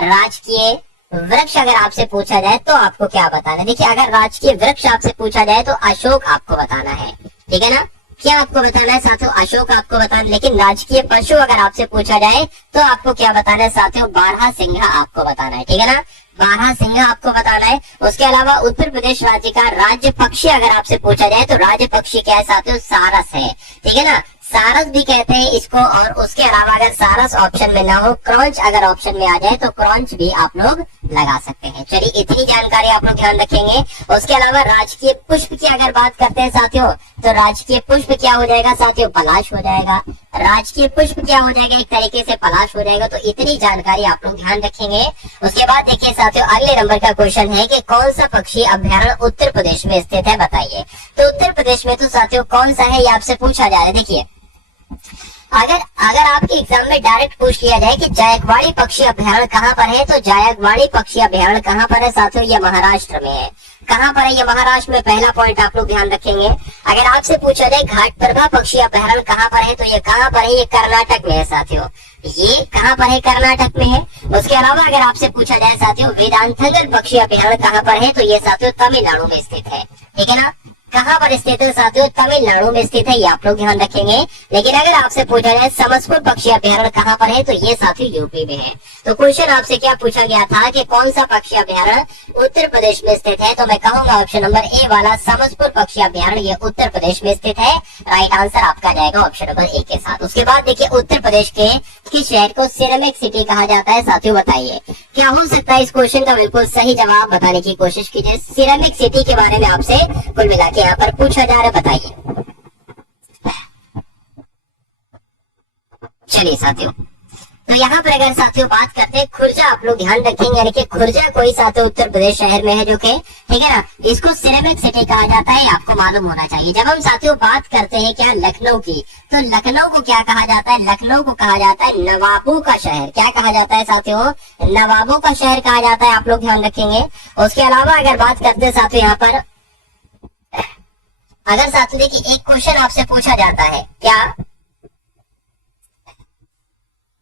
राजकीय वृक्ष अगर आपसे पूछा जाए तो आपको क्या बताना है। देखिए अगर राजकीय वृक्ष आपसे पूछा जाए तो अशोक आपको बताना है, ठीक है ना, क्या आपको बताना है साथियों, अशोक आपको बताना। लेकिन राजकीय पशु अगर आपसे पूछा जाए तो आपको क्या बताना है साथियों, बारहसिंघा आपको बताना है, ठीक है ना, बारहसिंघा आपको बताना है। उसके अलावा उत्तर प्रदेश राज्य का राज्य पक्षी अगर आपसे पूछा जाए तो राज्य पक्षी क्या है साथियों, सारस है, ठीक है ना, सारस भी कहते हैं इसको। और उसके अलावा अगर सारस ऑप्शन में ना हो, क्रॉन्च अगर ऑप्शन में आ जाए तो क्रॉन्च भी आप लोग लगा सकते हैं। चलिए इतनी जानकारी आप लोग ध्यान रखेंगे। उसके अलावा राजकीय पुष्प की अगर बात करते हैं साथियों, तो राजकीय पुष्प क्या हो जाएगा साथियों, पलाश हो जाएगा। राजकीय पुष्प क्या हो जाएगा, एक तरीके से पलाश हो जाएगा। तो इतनी जानकारी आप लोग ध्यान रखेंगे। उसके बाद देखिए साथियों अगले नंबर का क्वेश्चन है कि कौन सा पक्षी अभ्यारण्य उत्तर प्रदेश में स्थित है, बताइए। तो उत्तर प्रदेश में तो साथियों कौन सा है ये आपसे पूछा जा रहा है। देखिए अगर आपके एग्जाम में डायरेक्ट पूछ लिया जाए कि जायकवाड़ी पक्षी अभ्यारण्य कहाँ पर है, तो जायकवाड़ी पक्षी अभ्यारण्य कहाँ पर है साथियों, ये महाराष्ट्र में है। कहाँ पर है ये, महाराष्ट्र में। पहला पॉइंट आप लोग ध्यान रखेंगे। अगर आपसे पूछा जाए घाटप्रभा पक्षी अभ्यारण्य कहाँ पर है, तो ये कहाँ पर है, ये कर्नाटक में है साथियों, ये कहाँ पर है, कर्नाटक में है। उसके अलावा अगर आपसे पूछा जाए साथियों वेदांतगल पक्षी अभ्यारण्य कहाँ पर है, तो ये साथियों तमिलनाडु में स्थित है, ठीक है ना, कहाँ पर स्थित है साथियों, तमिलनाडु में स्थित है, ये आप लोग ध्यान रखेंगे। लेकिन अगर आपसे पूछा जाए समसपुर पक्षी अभ्यारण्य कहाँ पर है, तो ये साथियों यूपी में है। तो क्वेश्चन आपसे क्या पूछा गया था कि कौन सा पक्षी अभ्यारण्य उत्तर प्रदेश में स्थित है, तो मैं कहूंगा ऑप्शन नंबर ए वाला समसपुर पक्षी अभ्यारण्य ये उत्तर प्रदेश में स्थित है। राइट आंसर आपका जाएगा ऑप्शन नंबर ए के साथ। उसके बाद देखिए उत्तर प्रदेश के किस शहर को सिरेमिक सिटी कहा जाता है साथियों, बताइए। क्या हो सकता है इस क्वेश्चन का बिल्कुल सही जवाब बताने की कोशिश कीजिए। सिरेमिक सिटी के बारे में आपसे कुल मिला के यहाँ पर पूछा जा रहा है, बताइए। चलिए साथियों, तो यहाँ पर अगर साथियों बात करते हैं खुर्जा, आप लोग ध्यान रखेंगे, यानी कि खुर्जा कोई साथियों उत्तर प्रदेश शहर में है जो कि, ठीक है ना, इसको सिरेमिक सिटी कहा जाता है, आपको मालूम होना चाहिए। जब हम साथियों बात करते हैं क्या लखनऊ की, तो लखनऊ को क्या कहा जाता है, लखनऊ को कहा जाता है नवाबों का शहर। क्या कहा जाता है साथियों, नवाबों का शहर कहा जाता है, आप लोग ध्यान रखेंगे। उसके अलावा अगर बात करते हैं साथियों यहाँ पर, अगर साथियों देखिए एक क्वेश्चन आपसे पूछा जाता है, क्या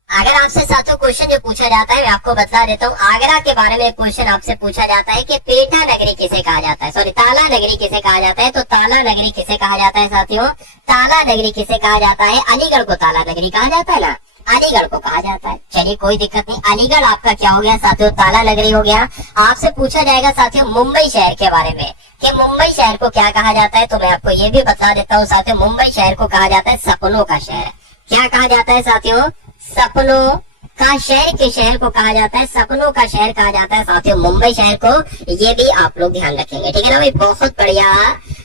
अगर आपसे साथियों क्वेश्चन जो पूछा जाता है मैं आपको बता देता हूँ। आगरा के बारे में एक क्वेश्चन आपसे पूछा जाता है कि पेटा नगरी किसे कहा जाता है, सॉरी ताला नगरी किसे कहा जाता है, तो ताला नगरी किसे कहा जाता है साथियों, ताला नगरी किसे कहा जाता है, अलीगढ़ को ताला नगरी कहा जाता है ना, अलीगढ़ को कहा जाता है। चलिए कोई दिक्कत नहीं, अलीगढ़ आपका क्या हो गया साथियों, ताला नगरी हो गया। आपसे पूछा जाएगा साथियों मुंबई शहर के बारे में कि मुंबई शहर को क्या कहा जाता है, तो मैं आपको ये भी बता देता हूँ साथियों, मुंबई शहर को कहा जाता है सपनों का शहर। क्या कहा जाता है साथियों, सपनों का शहर के शहर को कहा जाता है, सपनों का शहर कहा जाता है साथियों मुंबई शहर को। ये भी आप लोग ध्यान रखेंगे, ठीक है ना भाई, बहुत बढ़िया,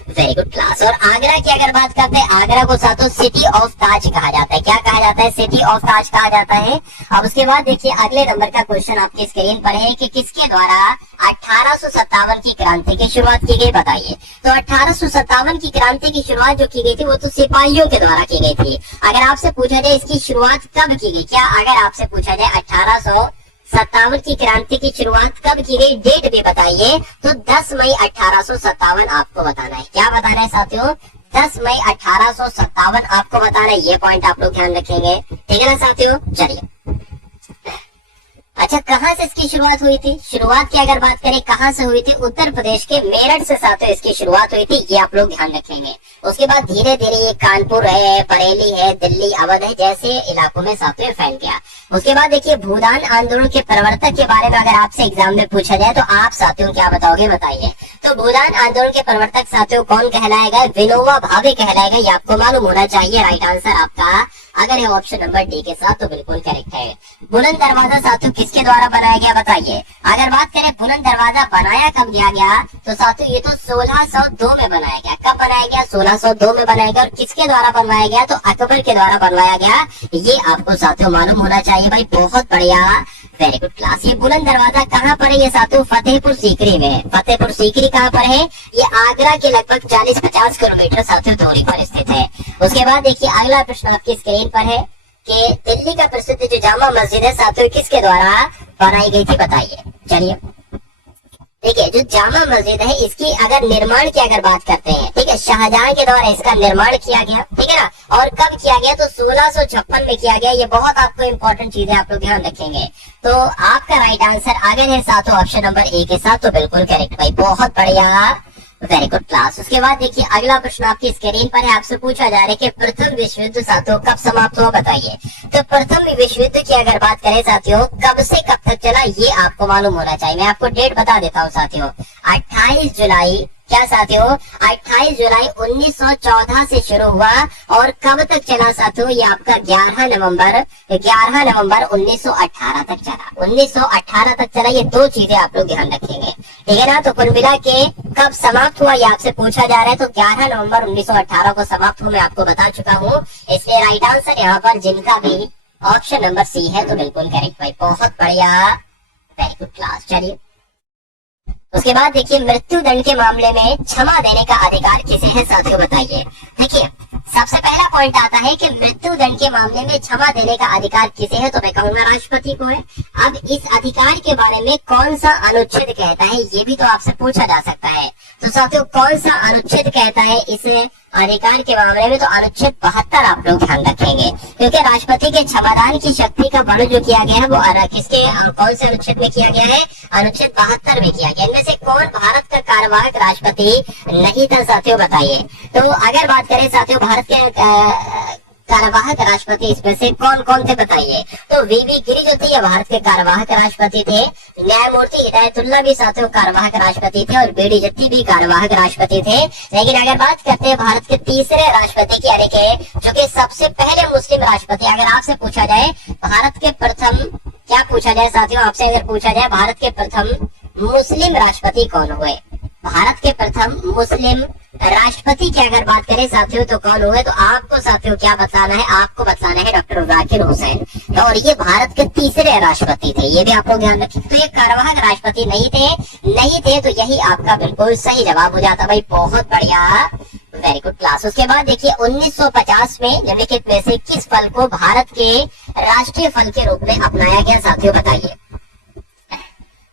वेरी गुड क्लास। और आगरा की अगर बात करते हैं, आगरा को साथियों सिटी ऑफ ताज कहा जाता है। क्या कहा जाता है, सिटी ऑफ ताज कहा जाता है। अब उसके बाद देखिए अगले नंबर का क्वेश्चन आपकी स्क्रीन पर है कि किसके द्वारा 1857 की क्रांति की शुरुआत की गई, बताइए। तो 1857 की क्रांति की शुरुआत जो की गई थी वो तो सिपाहियों के द्वारा की गई थी। अगर आपसे पूछा जाए इसकी शुरुआत कब की गई, क्या अगर आपसे पूछा जाए 1857 की क्रांति की शुरुआत कब की गई, डेट भी बताइए, तो 10 मई 1857 आपको बताना है। क्या बताना है साथियों, 10 मई 1857 आपको बताना है। ये पॉइंट आप लोग ध्यान रखेंगे, ठीक है ना साथियों। चलिए अच्छा, कहाँ से इसकी शुरुआत हुई थी? शुरुआत की अगर बात करें कहाँ से हुई थी, उत्तर प्रदेश के मेरठ से साथियों इसकी शुरुआत हुई थी, ये आप लोग ध्यान रखेंगे। उसके बाद धीरे धीरे ये कानपुर है, बरेली है, दिल्ली, अवध है जैसे इलाकों में साथियों फैल गया। उसके बाद देखिए भूदान आंदोलन के प्रवर्तक के बारे में अगर आपसे एग्जाम में पूछा जाए तो आप साथियों क्या बताओगे, बताइए। तो भूदान आंदोलन के प्रवर्तक साथियों कौन कहलाएगा? विनोबा भावे कहलाएगा, ये आपको मालूम होना चाहिए। राइट आंसर आपका अगर है ऑप्शन नंबर डी के साथ तो बिल्कुल करेक्ट है। बुलंद दरवाजा साथियों किसके द्वारा बनाया गया, बताइए। अगर बात करें बुलंद दरवाजा बनाया कब गया गया, तो साथियों ये तो 1602 में बनाया गया। कब बनाया गया? 1602 में बनाया गया। और किसके द्वारा बनवाया गया? तो अकबर के द्वारा बनवाया गया। ये आपको साथियों मालूम होना चाहिए भाई, बहुत बढ़िया, वेरी गुड क्लास। ये बुलंद दरवाजा कहाँ पर है? ये साथियों फतेहपुर सीकरी में है। फतेहपुर सीकरी कहाँ पर है? ये आगरा के लगभग 40-50 किलोमीटर साथियों दूरी पर स्थित है। उसके बाद देखिए अगला प्रश्न आपकी स्क्रीन पर है कि दिल्ली का प्रसिद्ध जो जामा मस्जिद है साथियों किसके द्वारा बनाई गई थी, बताइए। चलिए देखिए जो जामा मस्जिद है इसकी अगर निर्माण की अगर बात करते हैं, ठीक है, शाहजहां के द्वारा इसका निर्माण किया गया, ठीक है ना। और कब किया गया? तो 1656 में किया गया। ये बहुत आपको इंपॉर्टेंट चीज है, आप लोग ध्यान रखेंगे। तो आपका राइट आंसर अगर है साथियों ऑप्शन नंबर ए के साथ तो बिल्कुल करेक्ट भाई, बहुत बढ़िया, वेरी गुड क्लास। उसके बाद देखिए अगला प्रश्न आपकी स्क्रीन पर है, आपसे पूछा जा रहा है कि प्रथम विश्व युद्ध साथियों कब समाप्त हुआ, बताइए। तो प्रथम विश्व युद्ध की अगर बात करें साथियों कब से कब तक चला, ये आपको मालूम होना चाहिए। मैं आपको डेट बता देता हूँ साथियों, 28 जुलाई, क्या साथियों, 28 जुलाई 1914 से शुरू हुआ और कब तक चला साथियों? ये आपका 11 नवंबर 1918 तक चला। 1918 तक चला। ये दो चीजें आप लोग ध्यान रखेंगे, ठीक है ना। तो कुल मिला के कब समाप्त हुआ ये आपसे पूछा जा रहा है। तो 11 नवंबर 1918 को समाप्त हुआ, मैं आपको बता चुका हूँ। इसलिए राइट आंसर यहाँ पर जिनका भी ऑप्शन नंबर सी है तो बिल्कुल करेक्ट भाई, बहुत बढ़िया, वेरी गुड क्लास। चलिए उसके बाद देखिए मृत्यु दंड के मामले में क्षमा देने का अधिकार किसे है साथियों, बताइए। देखिए सबसे पहला पॉइंट आता है कि मृत्यु दंड के मामले में क्षमा देने का अधिकार किसे है, तो मैं कहूंगा राष्ट्रपति को है। अब इस अधिकार के बारे में कौन सा अनुच्छेद कहता है ये भी तो आपसे पूछा जा सकता है। तो साथियों कौन सा अनुच्छेद कहता है इस अधिकार के मामले में? तो अनुच्छेद 72 आप लोग ध्यान रखेंगे, क्योंकि राष्ट्रपति के क्षमादान की शक्ति का वर्णन जो किया गया है वो किसके कौन से अनुच्छेद में किया गया है? अनुच्छेद 72 में किया गया। इनमें से कौन भारत का कार्यवाहक राष्ट्रपति नहीं था साथियों, बताइए। तो अगर बात करें साथियों भारत के कार्यवाहक राष्ट्रपति इसमें से कौन कौन थे, बताइए। तो वीवी गिरी जो थे ये भारत के कार्यवाहक राष्ट्रपति थे। न्यायमूर्ति हिदायतुल्लाह भी साथियों कार्यवाहक राष्ट्रपति थे और बीडी जत्ती भी कार्यवाहक राष्ट्रपति थे। लेकिन अगर बात करते हैं भारत के तीसरे राष्ट्रपति की, यानी कि जो कि सबसे पहले मुस्लिम राष्ट्रपति, अगर आपसे पूछा जाए भारत के प्रथम, क्या पूछा जाए साथियों आपसे, अगर पूछा जाए भारत के प्रथम मुस्लिम राष्ट्रपति कौन हुए, भारत के प्रथम मुस्लिम राष्ट्रपति की अगर बात करें साथियों तो कौन हुए, तो आपको साथियों क्या बताना है? आपको बताना है डॉक्टर जाकिर हुसैन। और ये भारत के तीसरे राष्ट्रपति थे, ये भी आप लोग ध्यान रखें। तो ये कार्यवाहक राष्ट्रपति नहीं थे तो यही आपका बिल्कुल सही जवाब हो जाता भाई, बहुत बढ़िया, वेरी गुड क्लास। उसके बाद देखिए 1950 में निम्नलिखित में से किस फल को भारत के राष्ट्रीय फल के रूप में अपनाया गया साथियों, बताइए।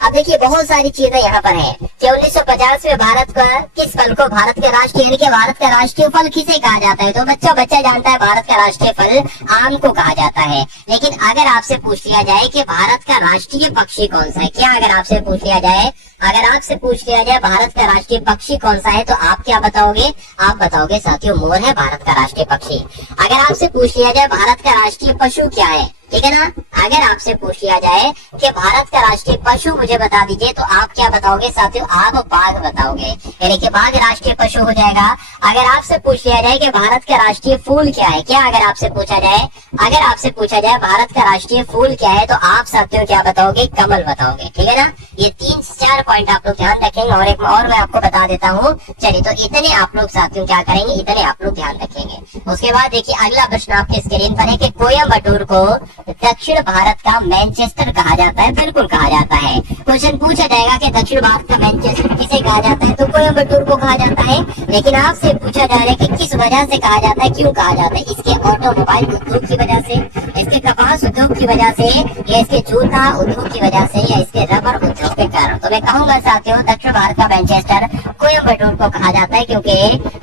अब देखिए बहुत सारी चीजें यहाँ पर है कि 1950 में भारत का किस फल को भारत के राष्ट्रीय, यानी कि भारत का राष्ट्रीय फल किसे कहा जाता है? तो बच्चा जानता है भारत का राष्ट्रीय फल आम को कहा जाता है। लेकिन अगर आपसे पूछ लिया जाए कि भारत का राष्ट्रीय पक्षी कौन सा है, क्या अगर आपसे पूछ लिया जाए, अगर आपसे पूछ लिया जाए भारत का राष्ट्रीय पक्षी कौन सा है, तो आप क्या बताओगे? आप बताओगे साथियों मोर है भारत का राष्ट्रीय पक्षी। अगर आपसे पूछ लिया जाए भारत का राष्ट्रीय पशु क्या है, ठीक है ना, अगर आपसे पूछ लिया जाए कि भारत का राष्ट्रीय पशु मुझे बता दीजिए, तो आप क्या बताओगे साथियों? आप बाघ बताओगे, यानी कि बाघ राष्ट्रीय पशु हो जाएगा। अगर आपसे पूछ लिया जाए कि भारत का राष्ट्रीय फूल क्या है, क्या अगर आपसे पूछा जाए, अगर आपसे पूछा जाए भारत का राष्ट्रीय फूल क्या है, तो आप साथियों क्या बताओगे? कमल बताओगे, ठीक है ना। ये 3-4 पॉइंट आप लोग ध्यान रखेंगे और एक और मैं आपको बता देता हूँ। चलिए तो इतने आप लोग साथियों क्या करेंगे, इतने आप लोग ध्यान रखेंगे। उसके बाद देखिए अगला प्रश्न आपके स्क्रीन पर है कि कोयम्बटूर को दक्षिण भारत का मैनचेस्टर कहा जाता है, बिल्कुल कहा जाता है। क्वेश्चन पूछा जाएगा कि दक्षिण भारत का मैनचेस्टर किसे कहा जाता है, तो कोयम्बटूर को कहा जाता है। लेकिन आपसे पूछा जा रहा है कि किस वजह से कहा जाता है, क्यों कहा जाता है? इसके ऑटोमोबाइल उद्योग की वजह से, इसके कपास उद्योग की वजह से, या इसके जूता उद्योग की वजह से, या इसके रबर उद्योग के कारण। तो मैं कहूंगा साथियों दक्षिण भारत का मैनचेस्टर कोयम्बटूर को कहा जाता है, क्योंकि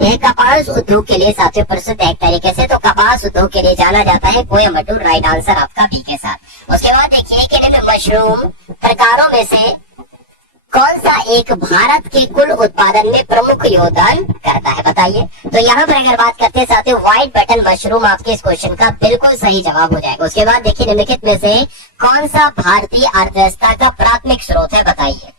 हैं कपास उद्योग के लिए साथियों प्रसिद्ध एक तरीके से, तो कपास उद्योग के लिए जाना जाता है कोयम्बटूर। राइट आंसर आपका बी के साथ। उसके बाद देखिए कि निम्न मशरूम प्रकारों में से कौन सा एक भारत के कुल उत्पादन में प्रमुख योगदान करता है, बताइए। तो यहाँ पर अगर बात करते हैं साथियों व्हाइट बटन मशरूम आपके इस क्वेश्चन का बिल्कुल सही जवाब हो जाएगा। उसके बाद देखिए निम्नलिखित में से कौन सा भारतीय अर्थव्यवस्था का प्राथमिक स्रोत है, बताइए।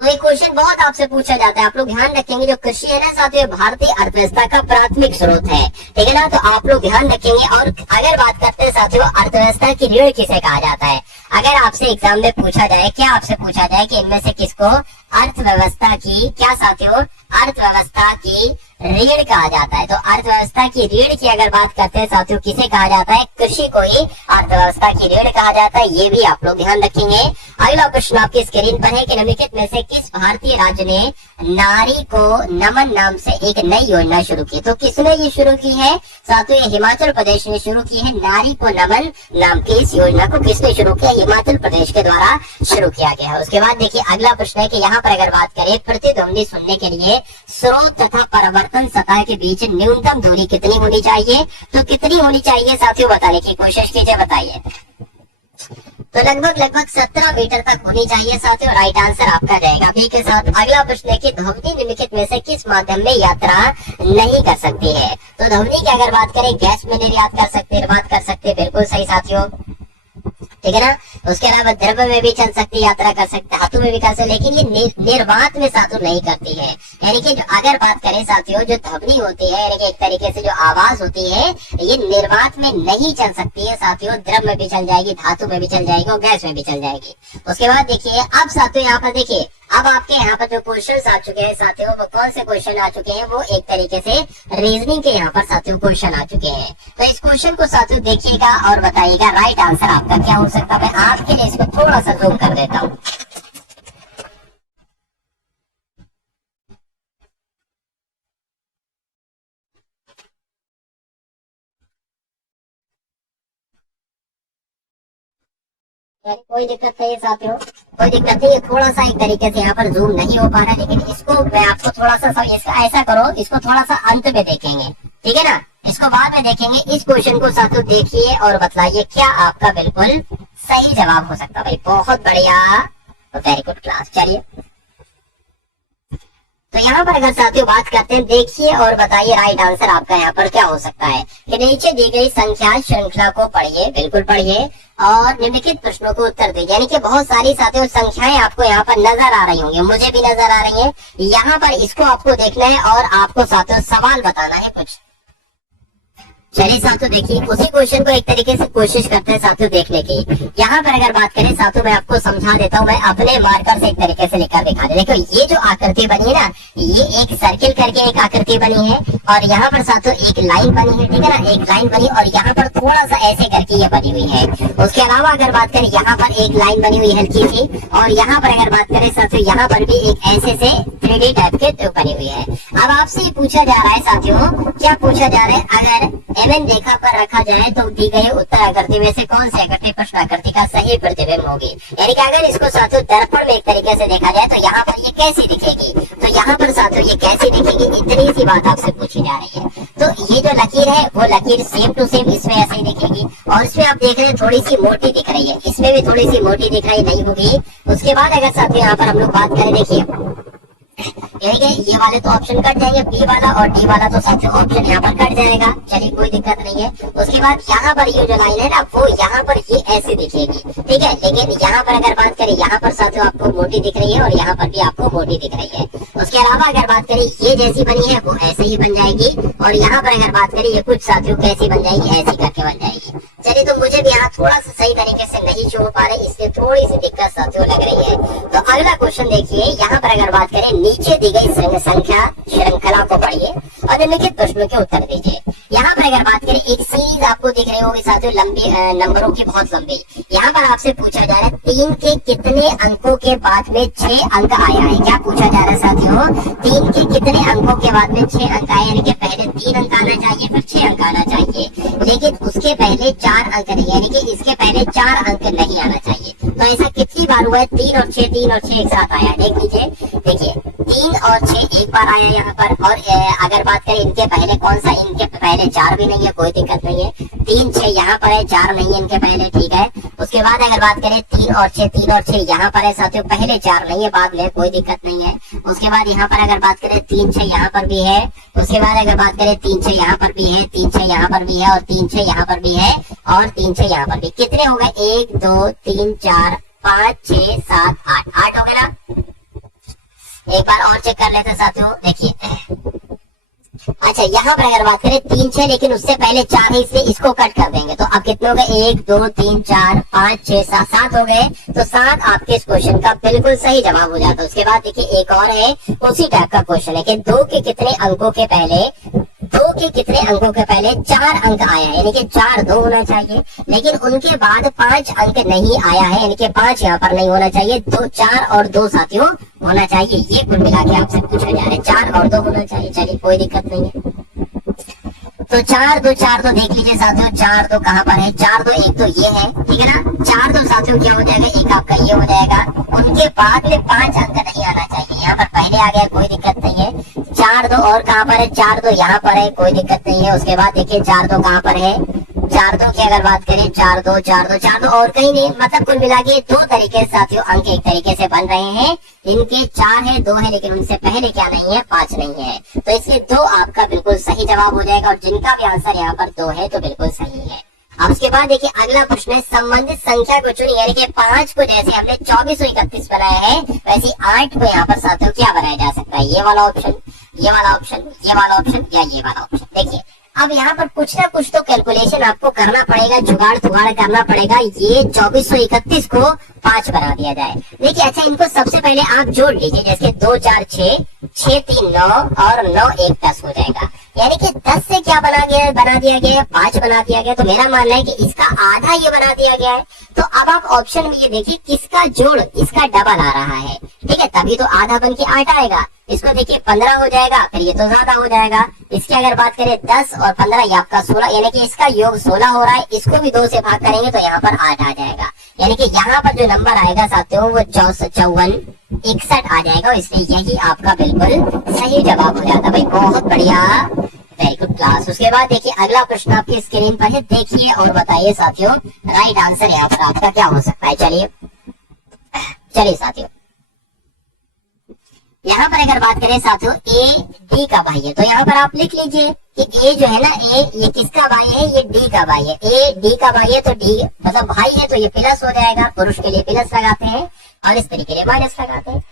तो ये क्वेश्चन बहुत आपसे पूछा जाता है, आप लोग ध्यान रखेंगे जो कृषि है ना साथियों भारतीय अर्थव्यवस्था का प्राथमिक स्रोत है, ठीक है ना, तो आप लोग ध्यान रखेंगे। और अगर बात करते हैं साथियों अर्थव्यवस्था की रीढ़ किसे कहा जाता है, अगर आपसे एग्जाम में पूछा जाए, क्या आपसे पूछा जाए कि इनमें से किसको अर्थव्यवस्था की, क्या साथियों अर्थव्यवस्था की रीढ़ कहा जाता है, तो अर्थव्यवस्था की रीढ़ की अगर बात करते हैं साथियों किसे कहा जाता है, कृषि को ही अर्थव्यवस्था की रीढ़ कहा जाता है, ये भी आप लोग ध्यान रखेंगे। अगला प्रश्न आपकी स्क्रीन पर है कि निम्नलिखित में से किस भारतीय राज्य ने नारी को नमन नाम से एक नई योजना शुरू की, तो किसने ये शुरू की है साथियों, ये हिमाचल प्रदेश ने शुरू की है। नारी को नमन नाम की इस योजना को किसने शुरू किया, हिमाचल प्रदेश के द्वारा शुरू किया गया है। उसके बाद देखिए अगला प्रश्न है कि यहाँ पर अगर बात करें प्रतिध्वनि सुनने के लिए स्रोत तथा परावर्तन सतह के बीच न्यूनतम दूरी कितनी होनी चाहिए, तो कितनी होनी चाहिए साथियों बताने की कोशिश कीजिए, बताइए। तो लगभग 17 मीटर तक होनी चाहिए साथियों। राइट आंसर आपका जाएगा बी के साथ। अगला प्रश्न है कि ध्वनि निम्नलिखित में से किस माध्यम में यात्रा नहीं कर सकती है, तो ध्वनि की अगर बात करें गैस में निर्यात कर सकते, निर्वात कर सकते, बिल्कुल सही साथियों, ठीक है ना। उसके अलावा द्रव्य में भी चल सकती, यात्रा कर सकते, धातु में भी कर सकते, लेकिन ये निर्वात में साथियों नहीं करती है। यानी कि जो अगर बात करें साथियों जो ध्वनि होती है, यानी कि एक तरीके से जो आवाज होती है ये निर्वात में नहीं चल सकती है साथियों, द्रव्य में भी चल जाएगी, धातु में भी चल जाएगी और गैस में भी चल जाएगी। उसके बाद देखिए अब साथियों यहाँ पर देखिए अब आपके यहाँ पर जो क्वेश्चन आ चुके हैं साथियों वो कौन से क्वेश्चन आ चुके हैं, वो एक तरीके से रीजनिंग के यहाँ पर साथियों क्वेश्चन आ चुके हैं। तो इस क्वेश्चन को साथियों देखिएगा और बताइएगा राइट आंसर आपका क्या हो सकता है। मैं आपके लिए इसको थोड़ा सा जूम कर देता हूँ। कोई दिक्कत नहीं है साथियों, कोई दिक्कत नहीं है, थोड़ा सा एक तरीके से यहाँ पर जूम नहीं हो पा रहा, लेकिन इसको मैं आपको थोड़ा सा इसका ऐसा करो, इसको थोड़ा सा अंत में देखेंगे, ठीक है ना, इसको बाद में देखेंगे। इस क्वेश्चन को साथियों देखिए और बताइए क्या आपका बिल्कुल सही जवाब हो सकता है। भाई बहुत बढ़िया, वेरी गुड क्लास। चलिए तो यहाँ पर अगर साथियों बात करते हैं देखिए और बताइए राइट आंसर आपका यहाँ पर क्या हो सकता है कि नीचे दी गई संख्या श्रृंखला को पढ़िए, बिल्कुल पढ़िए और निम्नलिखित प्रश्नों को उत्तर दीजिए। यानी कि बहुत सारी साथियों संख्याएं आपको यहाँ पर नजर आ रही होंगी, मुझे भी नजर आ रही है। यहाँ पर इसको आपको देखना है और आपको साथियों सवाल बताना है कुछ। चलिए साथियों देखिए उसी क्वेश्चन को एक तरीके से कोशिश करते हैं साथियों देखने की। यहाँ पर अगर बात करें साथियों मैं आपको समझा देता हूँ, मैं अपने मार्कर से एक तरीके से लिखकर दिखा दे। देखो ये जो आकृति बनी है ना, ये एक सर्किल करके एक आकृति बनी है और यहाँ पर साथियों एक लाइन बनी है, ठीक है ना, एक लाइन बनी और यहाँ पर थोड़ा सा ऐसे करके ये बनी हुई है। उसके अलावा अगर बात करें यहाँ पर एक लाइन बनी हुई हल्की सी और यहाँ पर अगर बात करें साथियों यहाँ पर भी एक ऐसे से 3D टाइप के बनी हुई है। अब आपसे ये पूछा जा रहा है साथियों, क्या पूछा जा रहा है, अगर एवं रेखा पर रखा जाए तो दी गई उत्तर आकृति में से कौन सी आकृति प्रश्न आकृति का सही प्रतिबिंब होगी। यानी कि अगर इसको साथियों दर्पण में एक तरीके से देखा जाए तो यहाँ पर ये कैसी दिखेगी, तो यहाँ पर साथियों ये कैसी दिखेगी, इतनी सी बात आपसे पूछी जा रही है। तो ये जो लकीर है वो लकीर सेम टू सेम इसमें ऐसे ही दिखेगी और इसमें आप देख रहे हैं थोड़ी सी मोटी दिख रही है, इसमें भी थोड़ी सी मोटी दिखाई नहीं होगी। उसके बाद अगर साथियों यहाँ पर हम लोग बात करें देखिए ये वाले तो ऑप्शन कट जाएंगे, बी वाला और डी वाला तो साथियों ऑप्शन यहाँ पर कट जाएगा। चलिए कोई दिक्कत नहीं है। उसके बाद यहाँ पर ये जो लाइन है ना वो यहाँ पर ये ऐसे दिखेगी, ठीक है, लेकिन यहाँ पर अगर बात करें यहाँ पर साथियों आपको मोटी दिख रही है और यहाँ पर भी आपको मोटी दिख रही है। उसके अलावा अगर बात करें ये जैसी बनी है वो ऐसे ही बन जाएगी और यहाँ पर अगर बात करें ये कुछ साथियों कैसी बन जाएगी, ऐसी करके बन जाएगी। चलिए तो मुझे भी यहाँ थोड़ा सा सही तरीके से नहीं छोड़ पा रहे, इसलिए थोड़ी सी दिक्कत साथियों लग रही है। तो अगला क्वेश्चन देखिए, यहाँ पर अगर बात करें नीचे दी गई संख्या श्रृंखला को पढ़िए और निम्नलिखित प्रश्नों के उत्तर दीजिए। यहाँ पर अगर बात करें एक सीरीज आपको दिख रही होगी साथियों लंबी नंबरों की, बहुत लंबी। यहाँ पर आपसे पूछा जा रहा है 3 के कितने अंकों के बाद में 6 अंक आया है। क्या पूछा जा रहा है साथियों, 3 के कितने अंकों के बाद में 6 अंक आए, यानी कि पहले 3 अंक आना चाहिए फिर 6 अंक आना चाहिए, लेकिन उसके पहले 4 अंक नहीं, यानी कि इसके पहले 4 अंक नहीं आना चाहिए। तो ऐसा कितनी बार हुआ है, 3 और 6 3 और 6 एक साथ आया, देख लीजिए। देखिए 3 और 6 एक बार आया यहाँ पर, और अगर बात करें इनके पहले कौन सा, इनके पहले 4 भी नहीं है, कोई दिक्कत नहीं है। 3 6 यहाँ पर है, 4 नहीं है इनके पहले, ठीक है। उसके बाद अगर बात करें 3 और 6 यहाँ पर है साथियों, पहले 4 नहीं है, बाद में कोई दिक्कत नहीं है। उसके बाद यहाँ पर अगर बात करें 3 6 यहाँ पर भी है। उसके बाद अगर बात करें 3 6 यहाँ पर भी है, 3 6 यहाँ पर भी है, और 3 6 यहाँ पर भी है, और 3 6 यहाँ पर भी। कितने हो गए? 1 2 3 4 5 6 7 8, 8 हो गए ना। एक बार और चेक कर लेते हैं साथियों, देखिए। अच्छा, यहाँ पर अगर बात करें 3 6, लेकिन उससे पहले 4 है, इसलिए इसको कट कर देंगे। तो अब कितने हो गए? 1 2 3 4 5 6 7, 7 हो गए। तो 7 आपके इस क्वेश्चन का बिल्कुल सही जवाब हो जाता है। उसके बाद देखिए एक और है, उसी टाइप का क्वेश्चन है कि 2 के कितने अंकों के पहले 4 अंक आया है, यानी कि 4 2 होना चाहिए, लेकिन उनके बाद 5 अंक नहीं आया है, यानी कि 5 यहाँ पर नहीं होना चाहिए, 2 4 और 2 साथियों होना चाहिए। ये कुल मिला के आपसे पूछा जा रहा है, 4 और 2 होना चाहिए। चलिए कोई दिक्कत नहीं है। तो 4 2 देख लीजिए साथियों, 4 2 कहाँ पर है? 4 2 एक तो ये है, ठीक है ना। 4 2 साथियों क्या हो जाएगा? एक आपका ये हो जाएगा। उनके बाद में 5 अंक नहीं आना चाहिए, यहाँ पर पहले आ गया, कोई दिक्कत नहीं है। 4 2 और कहाँ पर है? 4 2 यहाँ पर है, कोई दिक्कत नहीं है। उसके बाद देखिए 4 2 कहाँ पर है? 4 2 की अगर बात करें 4 2 और कहीं नहीं, मतलब कुल मिला के 2 तरीके से साथियों अंक एक तरीके से बन रहे हैं। इनके 4 है, 2 है, लेकिन उनसे पहले क्या नहीं है? 5 नहीं है। तो इसलिए 2 आपका बिल्कुल सही जवाब हो जाएगा, और जिनका भी आंसर यहाँ पर 2 है तो बिल्कुल सही है। अब उसके बाद देखिए अगला प्रश्न है, संबंधित संख्या को चुनिए, यानी कि 5 को जैसे हमने 2431 बनाया है, वैसे 8 को यहाँ पर साथियों क्या बनाया जा सकता है? ये वाला ऑप्शन, ये वाला ऑप्शन, ये वाला ऑप्शन, या ये वाला ऑप्शन। देखिए अब यहाँ पर कुछ ना कुछ तो कैलकुलेशन आपको करना पड़ेगा, जुगाड़ तुगाड़ करना पड़ेगा। ये 2431 को 5 बना दिया जाए। देखिए अच्छा, इनको सबसे पहले आप जोड़ लीजिए, जैसे 2 4 6 6 3 9 और 9 1 10 हो जाएगा, यानी कि 10 से क्या बना दिया गया है? 5 बना दिया गया। तो मेरा मानना है कि इसका आधा ये बना दिया गया है। तो अब आप ऑप्शन में ये देखिए, किसका जोड़ इसका डबल आ रहा है, ठीक है, तभी तो आधा बन के 8 आएगा। इसको देखिए 15 हो जाएगा, फिर ये तो ज्यादा हो जाएगा। इसकी अगर बात करें 10 और 15, ये आपका 16, यानी कि इसका योग 16 हो रहा है। इसको भी 2 से भाग करेंगे तो यहाँ पर 8 आ जाएगा, यानी कि यहाँ पर जो नंबर आएगा साथियों वो 54 61 आ जाएगा। इसलिए यही आपका बिल्कुल सही जवाब हो जाता है भाई, बहुत बढ़िया, वेरी गुड क्लास। उसके बाद देखिए अगला प्रश्न आपकी स्क्रीन पर है, देखिए और बताइए साथियों राइट आंसर यहाँ पर आपका क्या हो सकता है। चलिए साथियों, यहाँ पर अगर बात करें साथियों ए डी का भाई है, तो यहाँ पर आप लिख लीजिए कि ए जो है ना, ए ये किसका भाई है? ये डी का भाई है। ए डी का भाई है तो डी मतलब भाई है, तो ये प्लस हो जाएगा। पुरुष के लिए प्लस लगाते हैं और स्त्री के लिए माइनस लगाते हैं।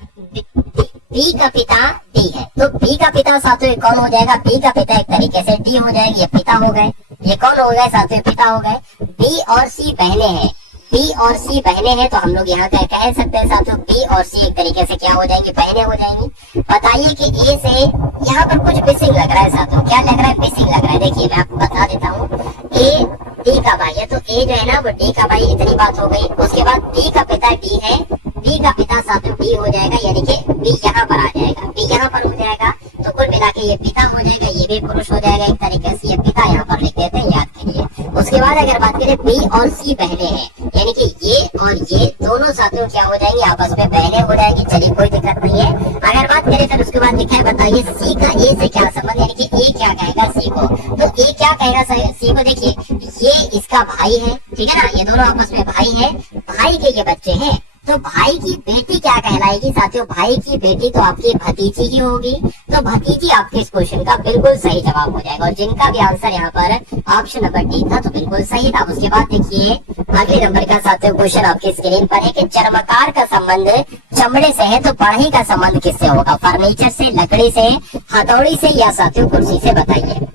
बी का पिता डी है, तो बी का पिता साथियों कौन हो जाएगा? बी का पिता एक तरीके से डी हो जाएगा। ये पिता हो गए, ये कौन हो गए साथियों? पिता हो गए। बी और सी बहने हैं, बी और सी बहने हैं, तो हम लोग यहाँ कह सकते हैं साथियों बी और सी एक तरीके से क्या हो जाएंगी? बहने हो जाएंगी। बताइए कि ए से यहाँ पर कुछ मिसिंग लग रहा है साथियों, क्या लग रहा है? मिसिंग लग रहा है। देखिए मैं आपको बता देता हूँ, ए डी का भाई है, तो ए जो है ना वो डी का भाई, इतनी बात हो गई। उसके बाद बी का पिता डी है, बी का पिता साथियों बी हो जाएगा, यानी कि बी यहाँ पर आ जाएगा, बी यहाँ पर हो जाएगा। तो कुल मिला के ये पिता हो जाएगा, ये भी पुरुष हो जाएगा एक तरीके से। ये पिता यहाँ पर लिख देते हैं याद के लिए। उसके बाद अगर बात करें बी और सी बहने हैं, यानी कि ये और ये दोनों साथियों क्या हो जाएंगे? आपस में बहने हो जाएंगी। चलिए कोई दिक्कत नहीं है। अगर बात करें फिर उसके बाद दिखाए, बताइए सी का ए से क्या संबंध, यानी कि ए क्या कहेगा सी को? तो ए क्या कहेगा सी को? देखिए ये इसका भाई है, ठीक है ना, ये दोनों आपस में भाई है, भाई के ये बच्चे हैं, तो भाई की बेटी क्या कहलाएगी साथियों? भाई की बेटी तो आपकी भतीजी ही होगी। तो भतीजी आपके इस क्वेश्चन का बिल्कुल सही जवाब हो जाएगा, और जिनका भी आंसर यहाँ पर ऑप्शन नंबर डी था तो बिल्कुल सही था। उसके बाद देखिए अगले नंबर का साथियों क्वेश्चन आपकी स्क्रीन पर है कि चर्मकार का संबंध चमड़े से है, तो बढ़ई का संबंध किससे होगा? फर्नीचर से, लकड़ी से, हथौड़ी से, या साथियों कुर्सी से? बताइए।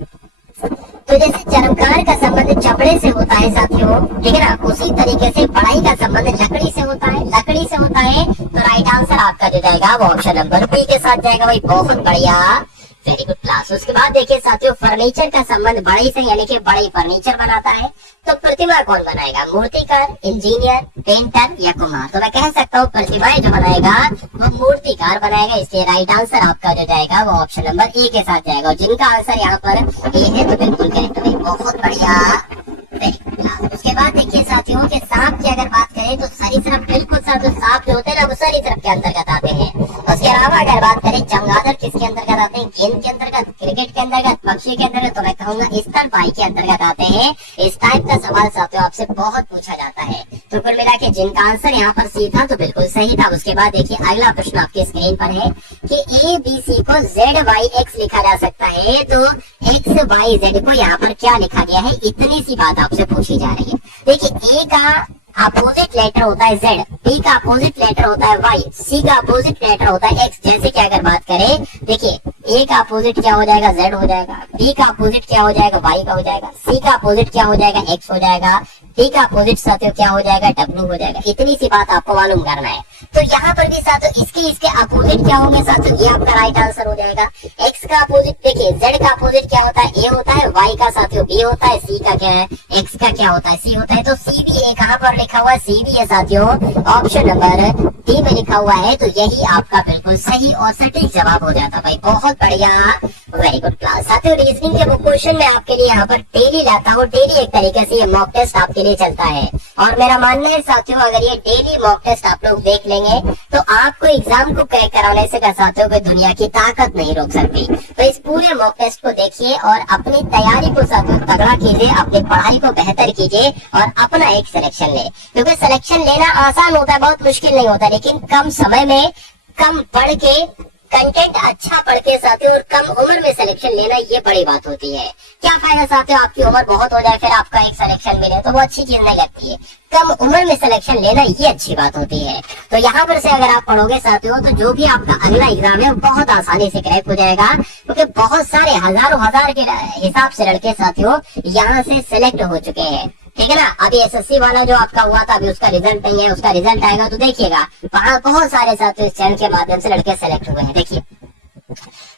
तो जैसे चर्मकार का संबंध चमड़े से होता है साथियों, ठीक है ना, उसी तरीके से बढ़ई का संबंध लकड़ी से होता है, लकड़ी से होता है। तो राइट आंसर आपका जो जाएगा वो ऑप्शन नंबर बी के साथ जाएगा भाई, बहुत बढ़िया, वेरी गुड क्लास। उसके बाद देखिए साथियों फर्नीचर का संबंध बढ़ई से, यानी कि बढ़ई फर्नीचर बनाता है, तो प्रतिमा कौन बनाएगा? मूर्तिकार, इंजीनियर, पेंटर या कुम्हार? तो मैं कह सकता हूँ प्रतिमाएं जो बनाएगा वो मूर्तिकार बनाएगा। इसलिए राइट आंसर आपका जो जाएगा वो ऑप्शन नंबर ए के साथ जाएगा, और जिनका आंसर यहाँ पर ए है तो बिल्कुल करेक्ट भाई, बहुत बढ़िया, वेरी गुड क्लास। उसके बाद देखिए साथियों के सांप की अगर बात करें तो सरीसृप, बिल्कुल साथियों सांप जो होते हैं ना वो सरीसृप के अंतर्गत आते हैं। उसके अलावा अगर बात करें आते हैं गेंद के अंतर्गत, क्रिकेट के अंतर्गत, पक्षी के अंतर्गत, तो मैं कहूंगा स्तनपायी के अंतर्गत आते हैं। इस टाइप का सवाल साथियों आपसे बहुत पूछा जाता है। तो कुल मिला के जिनका आंसर यहाँ पर सी था तो बिल्कुल सही था। उसके बाद देखिए अगला प्रश्न आपके स्क्रीन पर है कि ए बी सी को जेड वाई एक्स लिखा जा सकता है, तो एक्स वाई जेड को यहाँ पर क्या लिखा गया है, इतनी सी बात आपसे पूछी जा रही है। देखिए ए का अपोजिट लेटर होता है जेड, बी का अपोजिट लेटर होता है वाई, सी का अपोजिट लेटर होता है एक्स। जैसे कि अगर बात करें, देखिए ए का अपोजिट क्या हो जाएगा, जेड हो जाएगा, बी का अपोजिट क्या हो जाएगा, वाई का हो जाएगा, सी का अपोजिट क्या हो जाएगा, एक्स हो जाएगा, डी का अपोजिट साथियों क्या हो जाएगा, डब्ल्यू हो जाएगा। इतनी सी बात आपको मालूम करना है। तो यहाँ पर भी साथियों इसके अपोजिट क्या होंगे साथियों, ये आपका राइट आंसर हो जाएगा। एक्स का अपोजिट देखिए, जेड का अपोजिट क्या होता है, ए होता है, वाई का साथियों बी होता है, सी का क्या है, एक्स का क्या होता है, सी होता है। तो सी भी ए कहाँ पर लिखा हुआ है, सी भी है साथियों ऑप्शन नंबर डी में लिखा हुआ है। तो यही आपका बिल्कुल सही और सटीक जवाब हो जाता भाई। बहुत बढ़िया, वेरी गुड क्लास। साथियों रीजनिंग के वो क्वेश्चन मैं आपके लिए यहाँ पर डेली लाता हूँ, डेली एक तरीके से ये मॉक टेस्ट आपके लिए चलता है। और मेरा मानना है साथियों अगर ये डेली मॉक टेस्ट आप लोग देख लेंगे तो आपको एग्जाम को क्रैक कराने से साथियों को दुनिया की ताकत नहीं रोक सकती। तो इस पूरे मॉक टेस्ट को देखिए और अपनी तैयारी को साथियों तगड़ा कीजिए, अपनी पढ़ाई को बेहतर कीजिए और अपना एक सिलेक्शन ले। क्योंकि सिलेक्शन लेना आसान होता है, बहुत मुश्किल नहीं होता, लेकिन कम समय में कम पढ़ के कंटेंट अच्छा पढ़ के साथियों और कम उम्र में सिलेक्शन लेना ये बड़ी बात होती है। क्या फायदा साथियों आपकी उम्र बहुत हो जाए फिर आपका एक सिलेक्शन मिले, तो वो अच्छी चीज नहीं लगती है। कम उम्र में सिलेक्शन लेना ये अच्छी बात होती है। तो यहाँ पर से अगर आप पढ़ोगे साथियों तो जो भी आपका अगला एग्जाम है बहुत आसानी से क्रैक हो जाएगा। क्योंकि बहुत सारे हजारों हजार के हिसाब से लड़के साथियों यहाँ से सिलेक्ट हो चुके हैं। ठीक है ना। अभी एसएससी वाला जो आपका हुआ था, अभी उसका रिजल्ट नहीं है, उसका रिजल्ट आएगा तो देखिएगा वहाँ बहुत सारे साथियों इस चैनल के माध्यम से लड़के सेलेक्ट हुए हैं। देखिए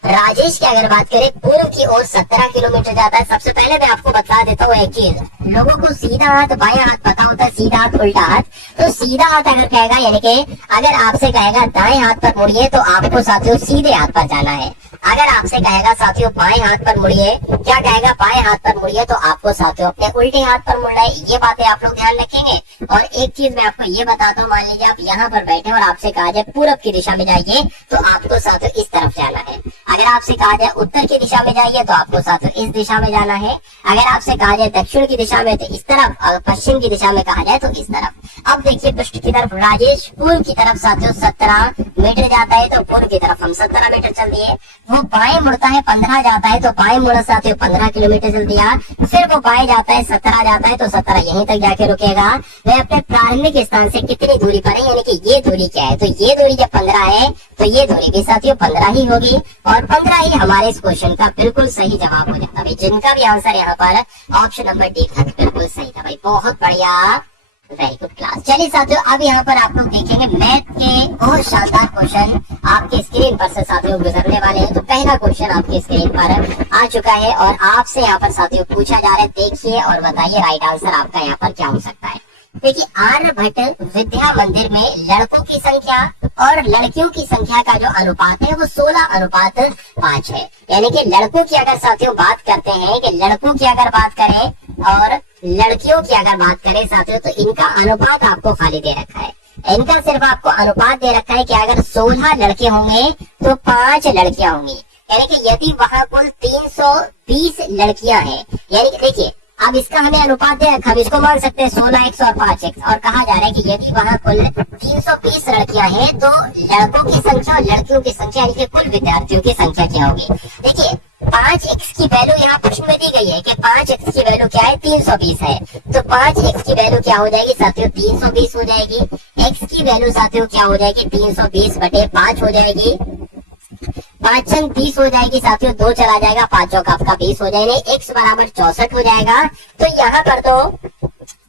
राजेश की अगर बात करें, पूर्व की ओर 17 किलोमीटर जाता है। सबसे पहले मैं आपको बता देता हूँ एक चीज, लोगों को सीधा हाथ बायां हाथ पता होता है, सीधा हाथ उल्टा हाथ। तो सीधा हाथ अगर कहेगा यानी कि अगर आपसे कहेगा दाएं हाथ पर मुड़िए तो आपको साथियों सीधे हाथ पर जाना है। अगर आपसे कहेगा साथियों बाएं हाथ पर मुड़िए, क्या कहेगा बाएं हाथ पर मुड़िए, तो आपको साथियों अपने उल्टे हाथ पर मुड़ना है। ये बातें आप लोग ध्यान रखेंगे। और एक चीज मैं आपको ये बताता हूँ, मान लीजिए आप यहाँ पर बैठे और आपसे कहा जाए पूरब की दिशा में जाइए तो आपको साथियों इस तरफ जाना है। अगर आपसे कहा जाए उत्तर की दिशा में जाइए तो आपको साथियों इस दिशा में जाना है। अगर आपसे कहा जाए दक्षिण की दिशा में तो इस तरफ, और पश्चिम की दिशा में कहा जाए तो इस तरफ। अब देखिए पृष्ठ की तरफ राजेश पूर्व की तरफ साथियों 17 मीटर जाता है, तो पूर्व की तरफ हम 17 मीटर चल दिए। वो बाएं मुड़ता है 15 जाता है, तो बाएं मुड़ा साथियों 15 किलोमीटर चल दिया। फिर वो बाएं जाता है 17 जाता है, तो 17 यहीं तक जाके रुकेगा। वह अपने प्रारंभिक स्थान से कितनी दूरी पर है, यानी कि ये दूरी क्या है, तो ये दूरी जब 15 है तो ये दूरी भी साथियों 15 ही होगी। और 15 ही हमारे इस क्वेश्चन का बिल्कुल सही जवाब हो जाता है। जिनका भी आंसर यहाँ पर ऑप्शन नंबर डी था बिल्कुल सही था भाई। बहुत बढ़िया, वेरी गुड क्लास। चलिए साथियों अब यहाँ पर आप लोग देखेंगे मैथ के बहुत शानदार क्वेश्चन आपके स्क्रीन पर से साथियों गुजरने वाले हैं। तो पहला क्वेश्चन आपके स्क्रीन पर आ चुका है और आपसे यहाँ पर साथियों पूछा जा रहा है, देखिए और बताइए राइट आंसर आपका यहाँ पर क्या हो सकता है। देखिए आर्यभट्ट विद्या मंदिर में लड़कों की संख्या और लड़कियों की संख्या का जो अनुपात है वो 16:5 है। यानी कि लड़कों की अगर साथियों बात करते हैं कि लड़कों की अगर बात करें और लड़कियों की अगर बात करें साथियों तो इनका अनुपात आपको खाली दे रखा है। इनका सिर्फ आपको अनुपात दे रखा है कि अगर 16 लड़के होंगे तो 5 लड़कियां होंगी। यानी कि यदि वहां कुल 320 लड़कियां हैं, यानी कि देखिए अब इसका हमें अनुपात दे रखा, इसको मान सकते हैं 16x और 5x। और कहा जा रहा है कि यदि वहाँ कुल 320 लड़कियां हैं तो लड़कों की संख्या और लड़कियों की संख्या यानी कि कुल विद्यार्थियों की संख्या क्या होगी। देखिए 5x की वैल्यू यहाँ प्रश्न में दी गई है कि 5x की वैल्यू क्या है, 320 है। तो 5x की वैल्यू क्या हो जाएगी साथियों, 320 हो जाएगी। x की वैल्यू साथियों क्या हो जाएगी, 320/5 हो जाएगी। 5 छंग 30 हो जाएगी साथियों, 2 चला जाएगा, 5 चौका आपका 20 हो जाएगा। x बराबर 64 हो जाएगा। तो यहाँ पर तो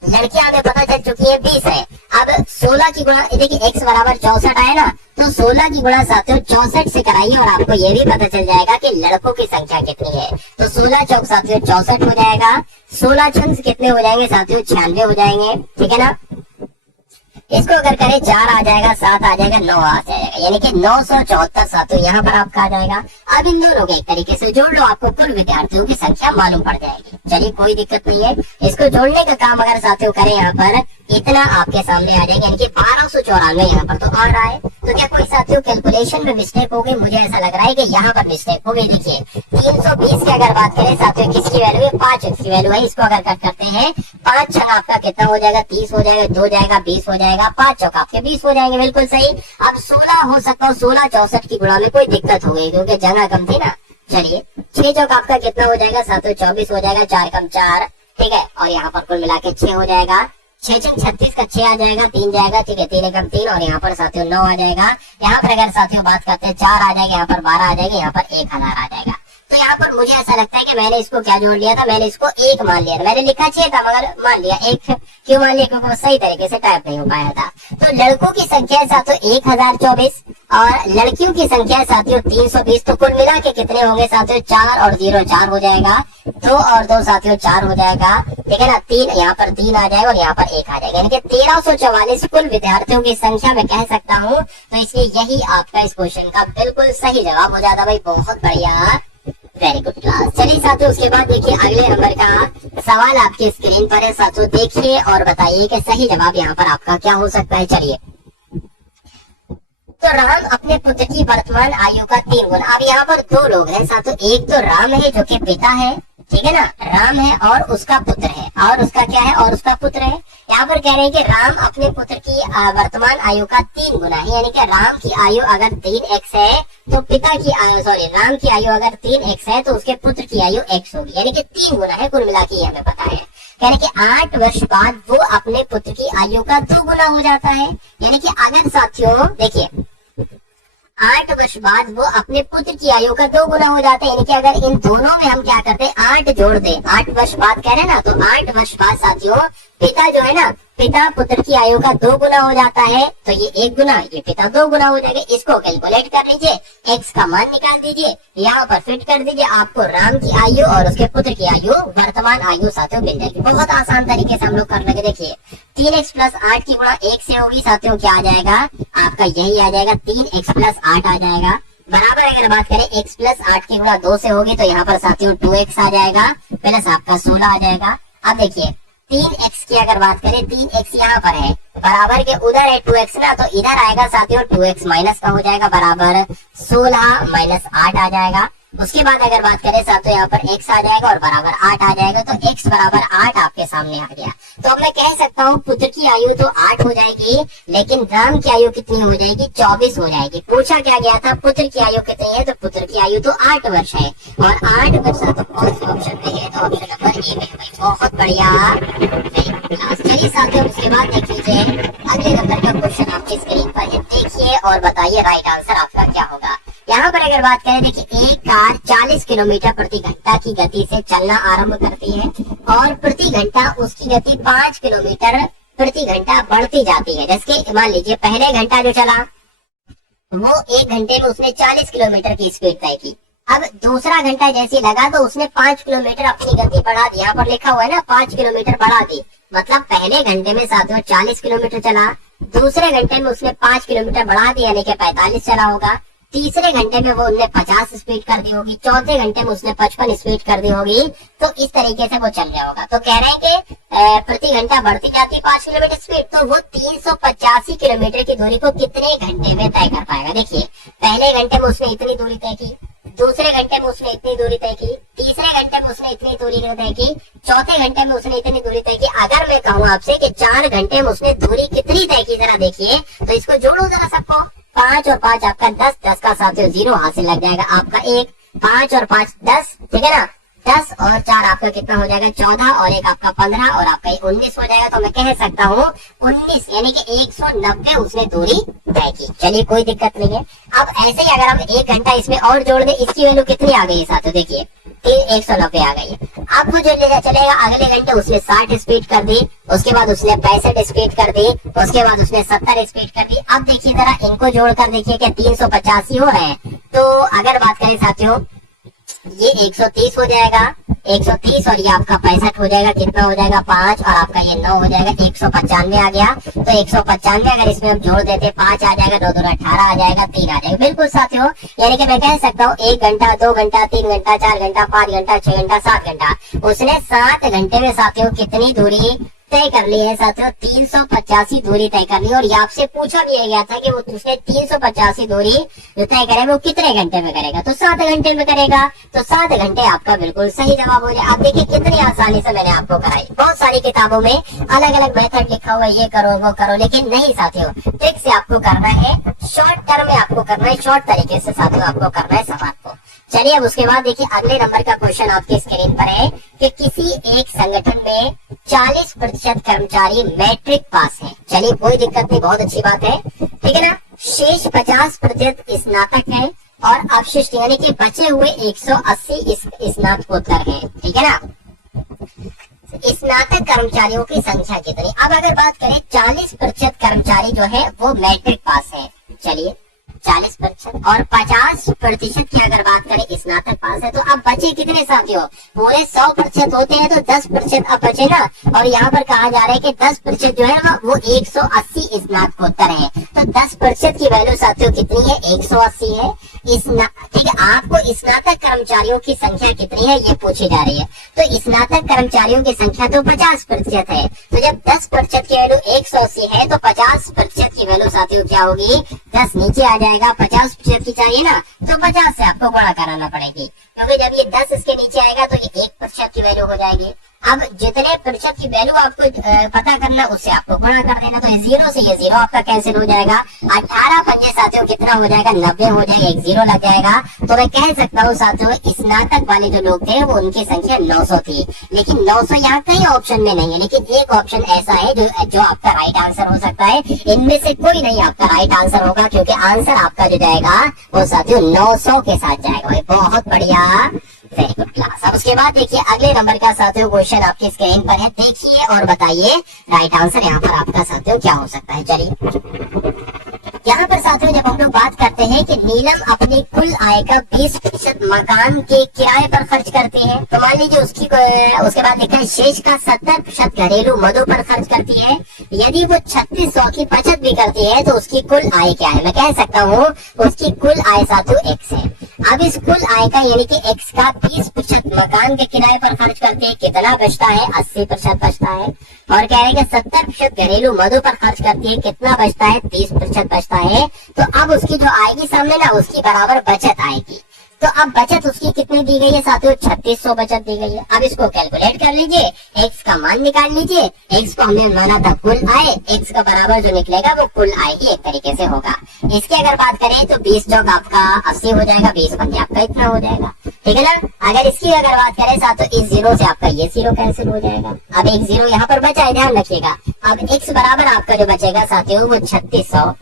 लड़कियां हमें पता चल चुकी है 20 है। अब 16 की गुणा, देखिए x बराबर 64 आया ना, तो 16 की गुणा साथियों 64 से कराइए और आपको ये भी पता चल जाएगा कि लड़कों की संख्या कितनी है। तो 16 चौक साथियों 64 हो जाएगा। 16 छंग कितने हो जाएंगे साथियों, 96 हो जाएंगे। ठीक है ना। इसको अगर करें 4 आ जाएगा, 7 आ जाएगा, 9 आ जाएगा, यानी कि 974 साथियों यहाँ पर आपका आ जाएगा। अब इन दोनों को एक तरीके से जोड़ लो, आपको कुल विद्यार्थियों की संख्या मालूम पड़ जाएगी। चलिए कोई दिक्कत नहीं है। इसको जोड़ने का काम अगर साथियों करें यहाँ पर इतना आपके सामने आ जाएगा, यानी कि 1294 यहाँ पर तो आ रहा है। तो क्या कोई साथियों कैलकुलेशन में मिस्टेक हो गई? मुझे ऐसा लग रहा है कि यहाँ पर मिस्टेक हो गई। देखिए 320 की अगर बात करें साथियों, किसकी वैल्यू है? 5 की वैल्यू है। इसको अगर कट करते हैं 5 छंग आपका कितना हो जाएगा? 30 हो जाएगा, 2 जाएगा 20 हो जाएगा, 5 चौक आपके 20 हो जाएंगे। बिल्कुल सही। अब 16 हो सकता हो, 16 64 की गुणा में कोई दिक्कत हो गई क्योंकि जगह कम थी ना। चलिए 6 चौक आपका कितना हो जाएगा साथियों? 24 हो जाएगा, 4 कम 4, ठीक है। और यहाँ पर कुल मिला के 6 हो जाएगा, 6 छंग 36 का 6 आ जाएगा, 3 जाएगा, ठीक है, 3 एकम 3 और यहाँ पर साथियों 9 आ जाएगा। यहाँ पर अगर साथियों बात करते हैं 4 आ जाएगा, यहाँ पर 12 आ जाएगा, यहाँ पर 1000 आ जाएगा। तो यहाँ पर मुझे ऐसा लगता है कि मैंने इसको क्या जोड़ लिया था? मैंने इसको 1 मान लिया था। मैंने लिखा चाहिए था मगर मान लिया 1 क्यों मान लिया? क्योंकि वो सही तरीके से टाइप नहीं हो पाया था। तो लड़कों की संख्या है साथियों 1024 और लड़कियों की संख्या है साथियों 320। तो कुल मिला के कितने होंगे साथियों? 4 और 0 4 हो जाएगा, 2 और 2 साथियों 4 हो जाएगा, ठीक है ना। 3 यहाँ पर 3 आ जाएगा और यहाँ पर 1 आ जाएगा, यानी कि 1344 कुल विद्यार्थियों की संख्या मैं कह सकता हूँ। तो इसलिए यही आपका इस क्वेश्चन का बिल्कुल सही जवाब हो जाता भाई। बहुत बढ़िया, वेरी गुड क्लास। चलिए साथियों उसके बाद देखिए अगले नंबर का सवाल आपके स्क्रीन पर है साथियों, देखिए और बताइए कि सही जवाब यहाँ पर आपका क्या हो सकता है। चलिए तो राम अपने पुत्र की वर्तमान आयु का 3 गुना। अब यहाँ पर 2 लोग हैं साथियों, एक तो राम है जो कि पिता है, ठीक है ना, राम है और उसका पुत्र है, और उसका क्या है? और उसका पुत्र है। यहाँ पर कह रहे हैं कि राम अपने पुत्र की वर्तमान आयु का 3 गुना है, यानी कि राम की आयु अगर 3x है तो पिता की आयु राम की आयु अगर 3x है तो उसके पुत्र की आयु x होगी, यानी कि 3 गुना है कुल मिला के, हमें पता है। यानी कि 8 वर्ष बाद वो अपने पुत्र की आयु का 2 गुना हो जाता है। यानी कि अगर साथियों देखिए 8 वर्ष बाद वो अपने पुत्र की आयु का 2 गुना हो जाता है, यानी कि अगर इन दोनों में हम क्या करते हैं 8 जोड़ दे, 8 वर्ष बाद कह रहे हैं ना, तो 8 वर्ष बाद साथियों पिता जो है ना, पिता पुत्र की आयु का 2 गुना हो जाता है। तो ये 1 गुना, ये पिता 2 गुना हो जाएगा। इसको कैलकुलेट कर लीजिए, x का मान निकाल दीजिए, यहाँ पर फिट कर दीजिए, आपको राम की आयु और उसके पुत्र की आयु वर्तमान आयु साथियों मिल जाएगी। बहुत आसान तरीके से हम लोग कर लेंगे। देखिए 3x प्लस 8 की गुणा 1 से होगी साथियों, क्या आ जाएगा आपका? यही आ जाएगा, 3x प्लस 8 आ जाएगा। बराबर अगर बात करें x प्लस 8 की गुणा 2 से होगी तो यहाँ पर साथियों 2x आ जाएगा प्लस आपका 16 आ जाएगा। अब देखिए 3x की अगर बात करें, 3x यहाँ पर है, बराबर के उधर है 2x ना, तो इधर आएगा साथियों 2x माइनस का हो जाएगा, बराबर 16 माइनस 8 आ जाएगा। उसके बाद अगर बात करें साथियों यहाँ पर x आ जाएगा और बराबर 8 आ जाएगा, तो x बराबर 8 आपके सामने आ गया। तो अब मैं कह सकता हूँ पुत्र की आयु तो 8 हो जाएगी, लेकिन राम की आयु कितनी हो जाएगी? 24 हो जाएगी। पूछा क्या गया था पुत्र की आयु कितनी है? तो पुत्र की आयु तो 8 वर्ष है, और 8 वर्ष तो कौन सा ऑप्शन में है? तो ऑप्शन नंबर ए में है। बहुत बढ़िया, चलिए साथियों उसके बाद देख लीजिए अगले नंबर का क्वेश्चन आपकी स्क्रीन पर है, देखिए और बताइए राइट आंसर आपका क्या होगा। यहाँ पर अगर बात करें, देखिए एक कार 40 किलोमीटर प्रति घंटा की गति से चलना आरंभ करती है और प्रति घंटा उसकी गति 5 किलोमीटर प्रति घंटा बढ़ती जाती है। जैसे मान लीजिए पहले घंटा जो चला वो 1 घंटे में उसने 40 किलोमीटर की स्पीड तय की। अब दूसरा घंटा जैसे लगा तो उसने 5 किलोमीटर अपनी गति बढ़ा दी। यहाँ पर लिखा हुआ है ना 5 किलोमीटर बढ़ा दी, मतलब पहले घंटे में साथियों 40 किलोमीटर चला, दूसरे घंटे में उसने 5 किलोमीटर बढ़ा दी यानी कि 45 चला होगा, तीसरे घंटे में वो उनने 50 स्पीड कर दी होगी, चौथे घंटे में उसने 55 स्पीड कर दी होगी। तो इस तरीके से वो चल रहा होगा। तो कह रहे हैं कि प्रति घंटा बढ़ती जाती है 5 किलोमीटर स्पीड, तो वो 385 किलोमीटर की दूरी को कितने घंटे में तय कर पाएगा। देखिए पहले घंटे में उसने इतनी दूरी तय की, दूसरे घंटे में उसने इतनी दूरी तय की, तीसरे घंटे में उसने इतनी दूरी तय की, चौथे घंटे में उसने इतनी दूरी तय की। अगर मैं कहूँ आपसे कि 4 घंटे में उसने दूरी कितनी तय की, जरा देखिए, तो इसको जोड़ो जरा सबको। 5 और 5 आपका 10, 10 का साथियों 0 हासिल लग जाएगा आपका 1, 5 और 5 10, ठीक है ना, 10 और 4 आपका कितना हो जाएगा 14 और 1 आपका 15 और आपका 19 हो जाएगा। तो मैं कह सकता हूँ 19 यानी कि 190 उसने दूरी तय की। चलिए कोई दिक्कत नहीं है। अब ऐसे ही अगर हम 1 घंटा इसमें और जोड़ दे, इसकी वैल्यू कितनी आ गई है साथियों, देखिए 190 आ गई है। आपको जो लेना चलेगा अगले घंटे उसने 60 स्पीड कर दी, उसके बाद उसने 65 स्पीड कर दी, उसके बाद उसने 70 स्पीड कर दी। अब देखिए जरा इनको जोड़कर देखिए कि 385 हो रहे हैं। तो अगर बात करें साथियों ये 130 हो जाएगा, 130 और ये आपका 65 हो जाएगा, कितना हो जाएगा 5 और आपका ये 9 हो जाएगा, 195 आ गया। तो 195 अगर इसमें हम जोड़ देते 5 आ जाएगा, 2 2 18 आ जाएगा, 3 आ जाएगा। बिल्कुल साथियों, यानी कि मैं कह सकता हूँ 1 घंटा 2 घंटा 3 घंटा 4 घंटा 5 घंटा 6 घंटा 7 घंटा, उसने 7 घंटे में साथियों कितनी दूरी तय कर ली है साथियों, 385 दूरी तय कर ली। और ये आपसे पूछा भी गया था कि वो उसने 385 दूरी जो तय करे वो कितने घंटे में करेगा, तो 7 घंटे में करेगा। तो 7 घंटे आपका बिल्कुल सही जवाब हो जाए। आप देखिए कितनी आसानी से मैंने आपको कराई। बहुत सारी किताबों में अलग अलग मेथड लिखा हुआ है, ये करो वो करो, लेकिन नहीं साथियों, ट्रिक से आपको करना है, शॉर्ट टर्म में आपको करना है, शॉर्ट तरीके से साथियों आपको करना है सवाल को। चलिए अब उसके बाद देखिए अगले नंबर का क्वेश्चन आपकी स्क्रीन पर है कि किसी एक संगठन में 40% कर्मचारी मैट्रिक पास है। चलिए कोई दिक्कत नहीं, बहुत अच्छी बात है, ठीक है ना। शेष 50% स्नातक है और अवशिष्ट यानी कि बचे हुए 180 स्नातकोत्तर है, ठीक है ना। स्नातक कर्मचारियों की संख्या कितनी? अब अगर बात करें 40% कर्मचारी जो है वो मैट्रिक पास है। चलिए 40% और 50% की अगर बात करें स्नातक पास है, तो अब बचे कितने साथियों? पूरे 100% होते हैं तो 10% अब बचे ना। और यहाँ पर कहा जा रहा है कि 10% जो है ना वो 180 स्नातकोत्तर है। तो 10% की वैल्यू साथियों कितनी है? 180 है। ठीक है, आपको स्नातक कर्मचारियों की संख्या कितनी है ये पूछी जा रही है। तो स्नातक कर्मचारियों की संख्या तो 50% है। तो जब 10% की वैल्यू 180 है तो 50% की वैल्यू साथियों क्या होगी? 10 नीचे आ जाएगा। 50% की चाहिए ना, तो 50 से आपको गुणा कराना पड़ेगी, क्योंकि जब ये 10 इसके नीचे आएगा तो ये 1% की वैल्यू हो जाएगी। अब जितने प्रतिशत की वैल्यू आपको पता करना, उससे आपको गुणा कर देना। तो ये 0 से ये 0 आपका कैंसिल हो जाएगा। 18 पंजे साथियों कितना हो जाएगा? 90 हो जाएगा, एक 0 लग जाएगा। तो मैं कह सकता हूँ साथियों स्नातक वाले जो लोग थे वो उनकी संख्या 900 थी। लेकिन 900 यहाँ कहीं ऑप्शन में नहीं है, लेकिन एक ऑप्शन ऐसा है जो आपका राइट आंसर हो सकता है। इनमें से कोई नहीं आपका राइट आंसर होगा, क्योंकि आंसर आपका जो जाएगा वो साथियों 900 के साथ जाएगा। बहुत बढ़िया, वेरी गुड क्लास। अब उसके बाद देखिए अगले नंबर का साथियों क्वेश्चन आपकी स्क्रीन पर है, देखिए और बताइए राइट आंसर यहाँ पर आपका साथियों क्या हो सकता है। चलिए यहाँ पर साथियों जब हम लोग बात करते हैं कि नीलम अपनी कुल आय का 20% मकान के किराए पर खर्च करती है, तो मान लीजिए उसके बाद लिखा है शेष का 70% घरेलू मदों पर खर्च करती है। यदि वो 3600 की बचत भी करती है तो उसकी कुल आय क्या है? मैं कह सकता हूँ उसकी कुल आय साथियों x है। अब इस कुल आय का यानी कि x का 20% मकान के किराए पर खर्च करते हैं, कितना बचता है? 80% बचता है। और कह रहे हैं 70% घरेलू मदों पर खर्च करती है, कितना बचता है? 30% बचता है। तो अब उसकी जो आएगी सामने ना, उसकी बराबर बचत आएगी। तो अब बचत उसकी कितनी दी गई है साथियों? 3600 बचत दी गई है। अब इसको कैलकुलेट कर लीजिए, x का मान निकाल लीजिए। x को हमने माना था कुल आय, x का बराबर जो निकलेगा वो कुल आय ही एक तरीके से होगा। इसकी अगर बात करें तो 20 जो आपका 80 हो जाएगा, 20 पंजे आपका इतना हो जाएगा, ठीक है ना। अगर इसकी अगर बात करें साथियों इस 0 से आपका ये 0 कैंसिल हो जाएगा। अब एक 0 यहाँ पर बचा है, ध्यान रखिएगा। अब x बराबर आपका जो बचेगा साथियों वो 3600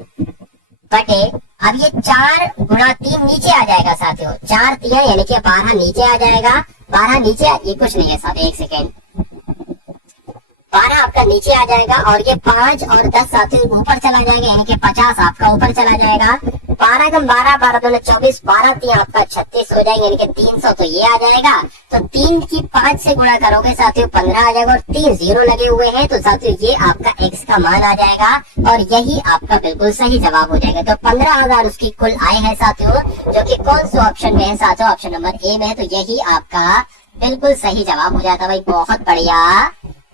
बटे, अब ये 4 गुणा 3 नीचे आ जाएगा साथियों, 4 3 यानी कि 12 नीचे आ जाएगा। 12 नीचे ये कुछ नहीं है साथियों, एक सेकेंड, 12 आपका नीचे आ जाएगा और ये 5 और 10 साथियों ऊपर चला जाएगा, यानी कि 50 आपका ऊपर चला जाएगा। 12 कम 12, 12 दूनी 24, 12 3 आपका 36 हो जाएगा, यानी कि 300 तो ये आ जाएगा। तो 3 की 5 से गुणा करोगे साथियों 15 आ जाएगा, और 3 0 लगे हुए हैं तो साथियों ये आपका x का मान आ जाएगा और यही आपका बिल्कुल सही जवाब हो जाएगा। तो 15,000 उसकी कुल आय है साथियों, जो कि कौन से ऑप्शन में है साथियों? ऑप्शन नंबर ए में है। तो यही आपका बिल्कुल सही जवाब हो जाता है भाई, बहुत बढ़िया,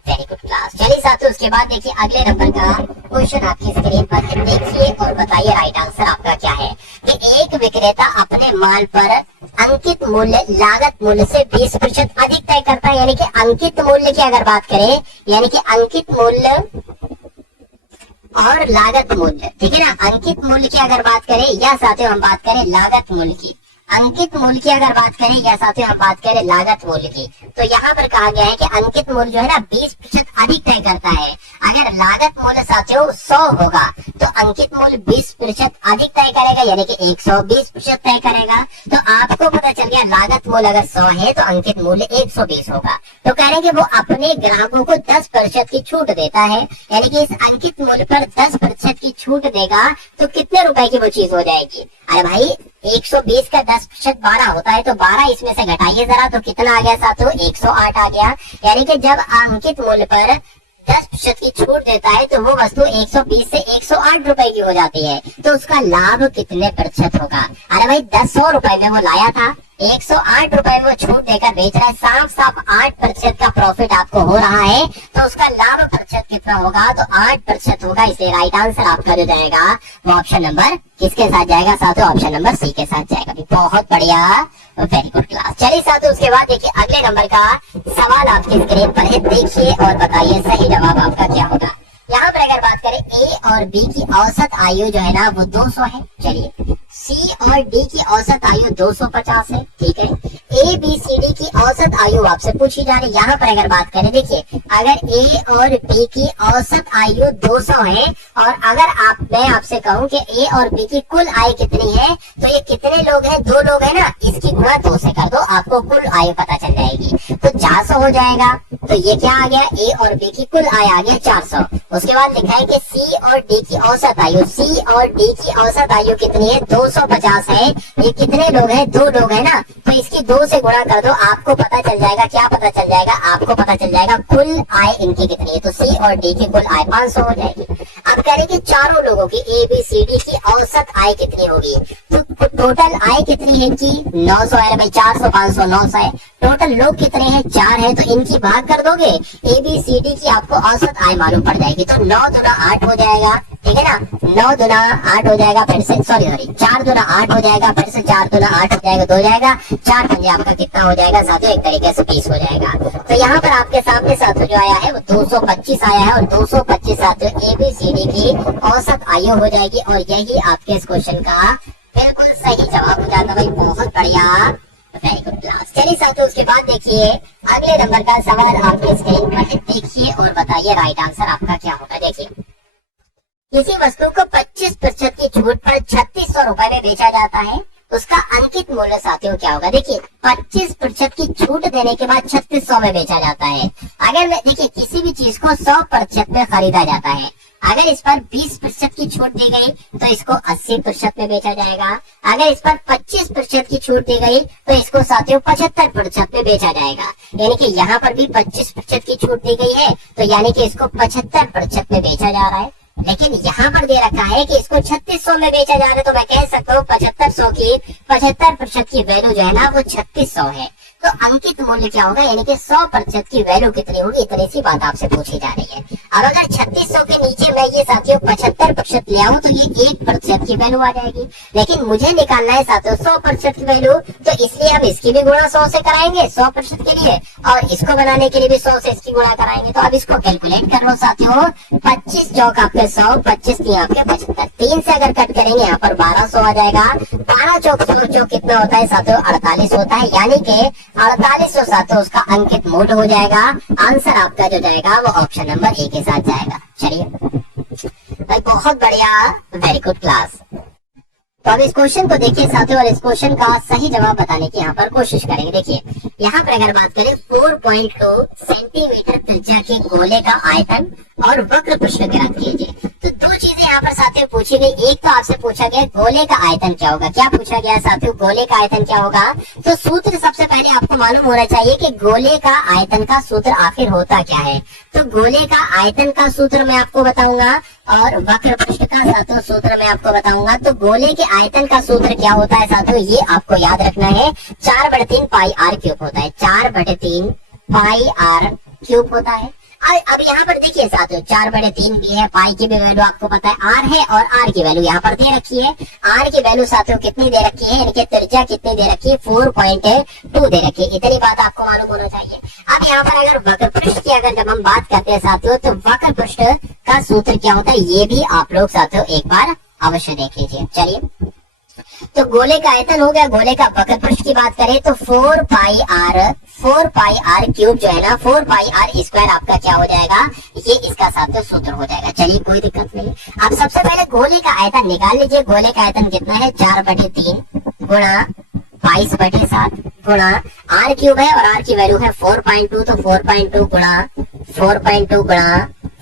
वेरी गुड क्लास। चलिए साथियों उसके बाद देखिए अगले नंबर का क्वेश्चन आपकी स्क्रीन पर है, देखिए और बताइए राइट आंसर आपका क्या है। कि एक विक्रेता अपने माल पर अंकित मूल्य लागत मूल्य से 20% अधिक तय करता है, यानी कि अंकित मूल्य की अगर बात करें, यानी कि अंकित मूल्य और लागत मूल्य, ठीक है ना। अंकित मूल्य की अगर बात करें या साथियों हम बात करें लागत मूल्य की, अंकित मूल्य की अगर बात करें या साथियों हम बात करें लागत मूल्य की, तो यहाँ पर कहा गया है कि अंकित मूल्य जो है ना 20% अधिक तय करता है। अगर लागत मूल्य साथियों 100 होगा तो अंकित मूल्य 20% अधिक तय करेगा, यानी कि 120% तय करेगा। तो आपको पता चल गया लागत मूल्य अगर 100 है तो अंकित मूल्य 120 होगा। तो कह रहे हैं कि वो अपने ग्राहकों को 10% की छूट देता है, यानी कि इस अंकित मूल्य पर 10% की छूट देगा तो कितने रुपए की वो चीज हो जाएगी? अरे भाई 120 का 10% 12 होता है, तो 12 इसमें से घटाइए जरा, तो कितना आ गया साथियों? 108 आ गया। यानी कि जब अंकित मूल्य पर 10% की छूट देता है तो वो वस्तु 120 से 108 रुपए की हो जाती है। तो उसका लाभ कितने प्रतिशत होगा? अरे भाई 100 रुपए में वो लाया था, 108 रुपए में वो छूट देकर बेच रहा है, साफ साफ 8% का प्रॉफिट आपको हो रहा है। तो उसका लाभ प्रतिशत कितना होगा, तो 8% होगा, इसलिए राइट आंसर आपका जो जाएगा वो ऑप्शन नंबर किसके साथ जाएगा साथियों, ऑप्शन नंबर सी के साथ जाएगा। बहुत बढ़िया, वेरी गुड क्लास। चलिए साथियों उसके बाद देखिए अगले नंबर का सवाल आपकी स्क्रीन पर है, देखिए और बताइए सही जवाब आपका क्या होगा। यहाँ पर अगर बात करें ए और बी की औसत आयु जो है ना वो 200 है। चलिए सी और डी की औसत आयु 250 है, ठीक है। ए बी सी डी की औसत आयु आपसे पूछी जा रही है। यहाँ पर अगर बात करें देखिए, अगर ए और बी की औसत आयु 200 है और अगर मैं आपसे कहूँ कि ए और बी की कुल आयु कितनी है, तो ये कितने लोग हैं, 2 लोग हैं ना, इसकी गुणा 2 से कर दो, आपको कुल आयु पता चल जाएगी। तो 400 हो जाएगा। तो ये क्या आ गया, ए और बी की कुल आयु आ गया 400। उसके बाद लिखा है कि सी और डी की औसत आयु, सी और डी की औसत आयु कितनी है, 250 है। ये कितने लोग हैं, 2 लोग हैं ना, तो इसकी 2 से गुणा कर दो, आपको पता चल जाएगा। क्या पता चल जाएगा, आपको पता चल जाएगा कुल आय इनकी कितनी है। तो सी और डी की कुल आय 500 हो जाएगी। अब करेंगे चारों लोगों की, ए बी सी डी की औसत आय कितनी होगी, तो टोटल आय कितनी है इनकी 900 है भाई, 400 500 900 है। टोटल लोग कितने हैं, 4 है, तो इनकी भाग कर दोगे, ए बी सी डी की आपको औसत आय मालूम पड़ जाएगी। तो 9 दूना 8 हो जाएगा, ठीक है ना, 9 दूना 8 हो जाएगा, फिर से सॉरी 4 दूना 8 हो जाएगा, फिर से 4 दूना 8 हो जाएगा, 2 हो जाएगा, 4 पंजे आपका कितना हो जाएगा साथियों, एक तरीके से 20 हो जाएगा। तो यहाँ पर आपके सामने साथियों जो आया है वो 225 आया है, और 225 साथियों ए बी सी डी की औसत आयु हो जाएगी, और यही आपके इस क्वेश्चन का बिल्कुल सही जवाब हो जाएगा भाई। बहुत बढ़िया, वेरी गुड क्लास। चलिए साथियों उसके बाद देखिए अगले नंबर का सवाल आपके स्क्रीन पर है, देखिए और बताइए राइट आंसर आपका क्या होगा। देखिए किसी वस्तु को 25% की छूट पर 3600 रुपए में बेचा जाता है, उसका अंकित मूल्य साथियों क्या होगा। देखिए 25% की छूट देने के बाद 3600 में बेचा जाता है। अगर देखिए किसी भी चीज को 100% में खरीदा जाता है, अगर इस पर 20% की छूट दी गई तो इसको 80% में बेचा जाएगा। अगर इस पर 25% की छूट दी गई तो इसको साथियों 75% में बेचा जाएगा। यानी कि यहाँ पर भी 25% की छूट दी गई है, तो यानी कि इसको 75% में बेचा जा रहा है। लेकिन यहाँ पर दे रखा है कि इसको 3600 में बेचा जा रहा है, तो मैं कह सकता हूँ 75% की वैल्यू जो है ना वो 3600 है। तो अंकित मूल्य क्या होगा, यानी कि 100% की वैल्यू कितनी होगी, इतनी सी बात आपसे पूछी जा रही है। अब अगर 3600 के नीचे मैं ये साथियों 75% ले आऊं तो ये 1% की वैल्यू आ जाएगी। लेकिन मुझे निकालना है साथियों 100% की वैल्यू, तो इसलिए हम इसकी भी गुणा 100 से कराएंगे 100% के लिए, और इसको बनाने के लिए भी 100 से इसकी गुणा कराएंगे। तो अब इसको कैलकुलेट कर लो साथियों, 25 चौक आपके 100, 25 3 आपके 75, 3 से अगर कट करेंगे यहाँ पर 1200 आ जाएगा। 12 चौक 100 चौक कितना होता है साथियों, 48 होता है, यानी कि 4800 साथियों उसका अंकित मूल्य हो जाएगा। आंसर आपका जो जाएगा वो ऑप्शन नंबर ए के साथ जाएगा। चलिए भाई बहुत बढ़िया, वेरी गुड क्लास। तो अब इस क्वेश्चन को देखिए साथियों, और इस क्वेश्चन का सही जवाब बताने की यहाँ पर कोशिश करेंगे। देखिए यहाँ पर अगर बात करें 4.2 सेंटीमीटर त्रिज्या के गोले का आयतन और वक्र पृष्ठ ज्ञात कीजिए, तो 2 चीजें यहाँ पर साथियों पूछी गई। एक तो आपसे पूछा गया गोले का आयतन क्या होगा। क्या पूछा गया साथियों, गोले का आयतन क्या होगा। तो सूत्र सबसे पहले आपको मालूम होना चाहिए कि गोले का आयतन का सूत्र आखिर होता क्या है। तो गोले का आयतन का सूत्र मैं आपको बताऊंगा, और वक्र पृष्ठ का साथियों सूत्र मैं आपको बताऊंगा। तो गोले के आयतन का सूत्र क्या होता है साथियों, ये आपको याद रखना है, 4/3 पाई आर क्यूब होता है। 4/3 पाई आर क्यूब होता है। अब यहाँ पर देखिए साथियों 4/3 भी है, पाई की भी वैल्यू आपको पता है आर है, और आर की वैल्यू यहाँ पर दे रखी है। आर की वैल्यू साथियों कितनी दे रखी है, इनके त्रिज्या कितनी दे रखी है, 4.2 दे रखी है। इतनी बात आपको मालूम होना चाहिए। अब यहाँ पर अगर वक्र पृष्ठ की अगर जब हम बात करते हैं साथियों, तो वक्र पृष्ठ का सूत्र क्या होता है, ये भी आप लोग साथियों एक बार अवश्य देख लीजिए। चलिए तो गोले का आयतन हो गया, गोले का वक्र पृष्ठ की बात करें तो 4 पाई आर क्यूब जो है ना, 4 पाई आर स्क्वायर आपका क्या हो जाएगा, ये इसका साथ सूत्र हो जाएगा। चलिए कोई दिक्कत नहीं। अब सबसे पहले गोले का आयतन निकाल लीजिए। गोले का आयतन कितना है, 4/3 गुणा 22/7 गुणा आर क्यूब है, और आर की वैल्यू है 4.2, तो 4.2 गुणा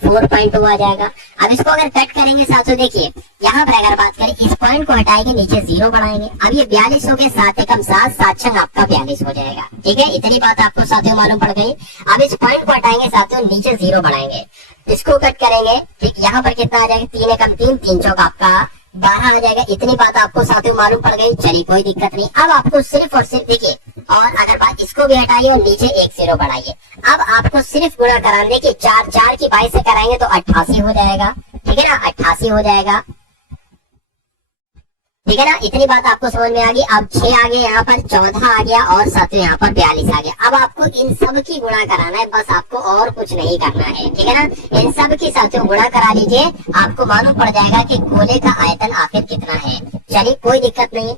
4.2 आ जाएगा। अब इसको अगर कट करेंगे साथियों, देखिए यहाँ पर अगर बात करें इस पॉइंट को हटाएंगे, नीचे 0 बढ़ाएंगे। अब ये 42 हो गए, 7 एकम 7, 7 छंग आपका 42 हो जाएगा। ठीक है, इतनी बात आपको साथियों मालूम पड़ गई। अब इस पॉइंट को हटाएंगे साथियों, नीचे 0 बढ़ाएंगे, इसको कट करेंगे, ठीक यहाँ पर कितना आ जाएगा, 3 एकम 3, 3 चौक आपका 12 आ जाएगा। इतनी बात आपको साथियों मालूम पड़ गई। चलिए कोई दिक्कत नहीं। अब आपको सिर्फ और सिर्फ देखिए, और अगर बात इसको भी हटाइए और नीचे एक 0 बढ़ाइए, अब आपको सिर्फ गुणा कराने के 4 की 22 से कराएंगे तो 88 हो जाएगा। ठीक है ना, 88 हो जाएगा। ठीक है ना, इतनी बात आपको समझ में आ गई। अब 6 आ गया, यहाँ पर 14 आ गया और साथियों यहाँ पर 42 आ गया। अब आपको इन सब की गुणा कराना है, बस आपको और कुछ नहीं करना है। ठीक है ना, इन सब की साथियों गुणा करा लीजिए, आपको मालूम पड़ जाएगा कि गोले का आयतन आखिर कितना है। चलिए कोई दिक्कत नहीं।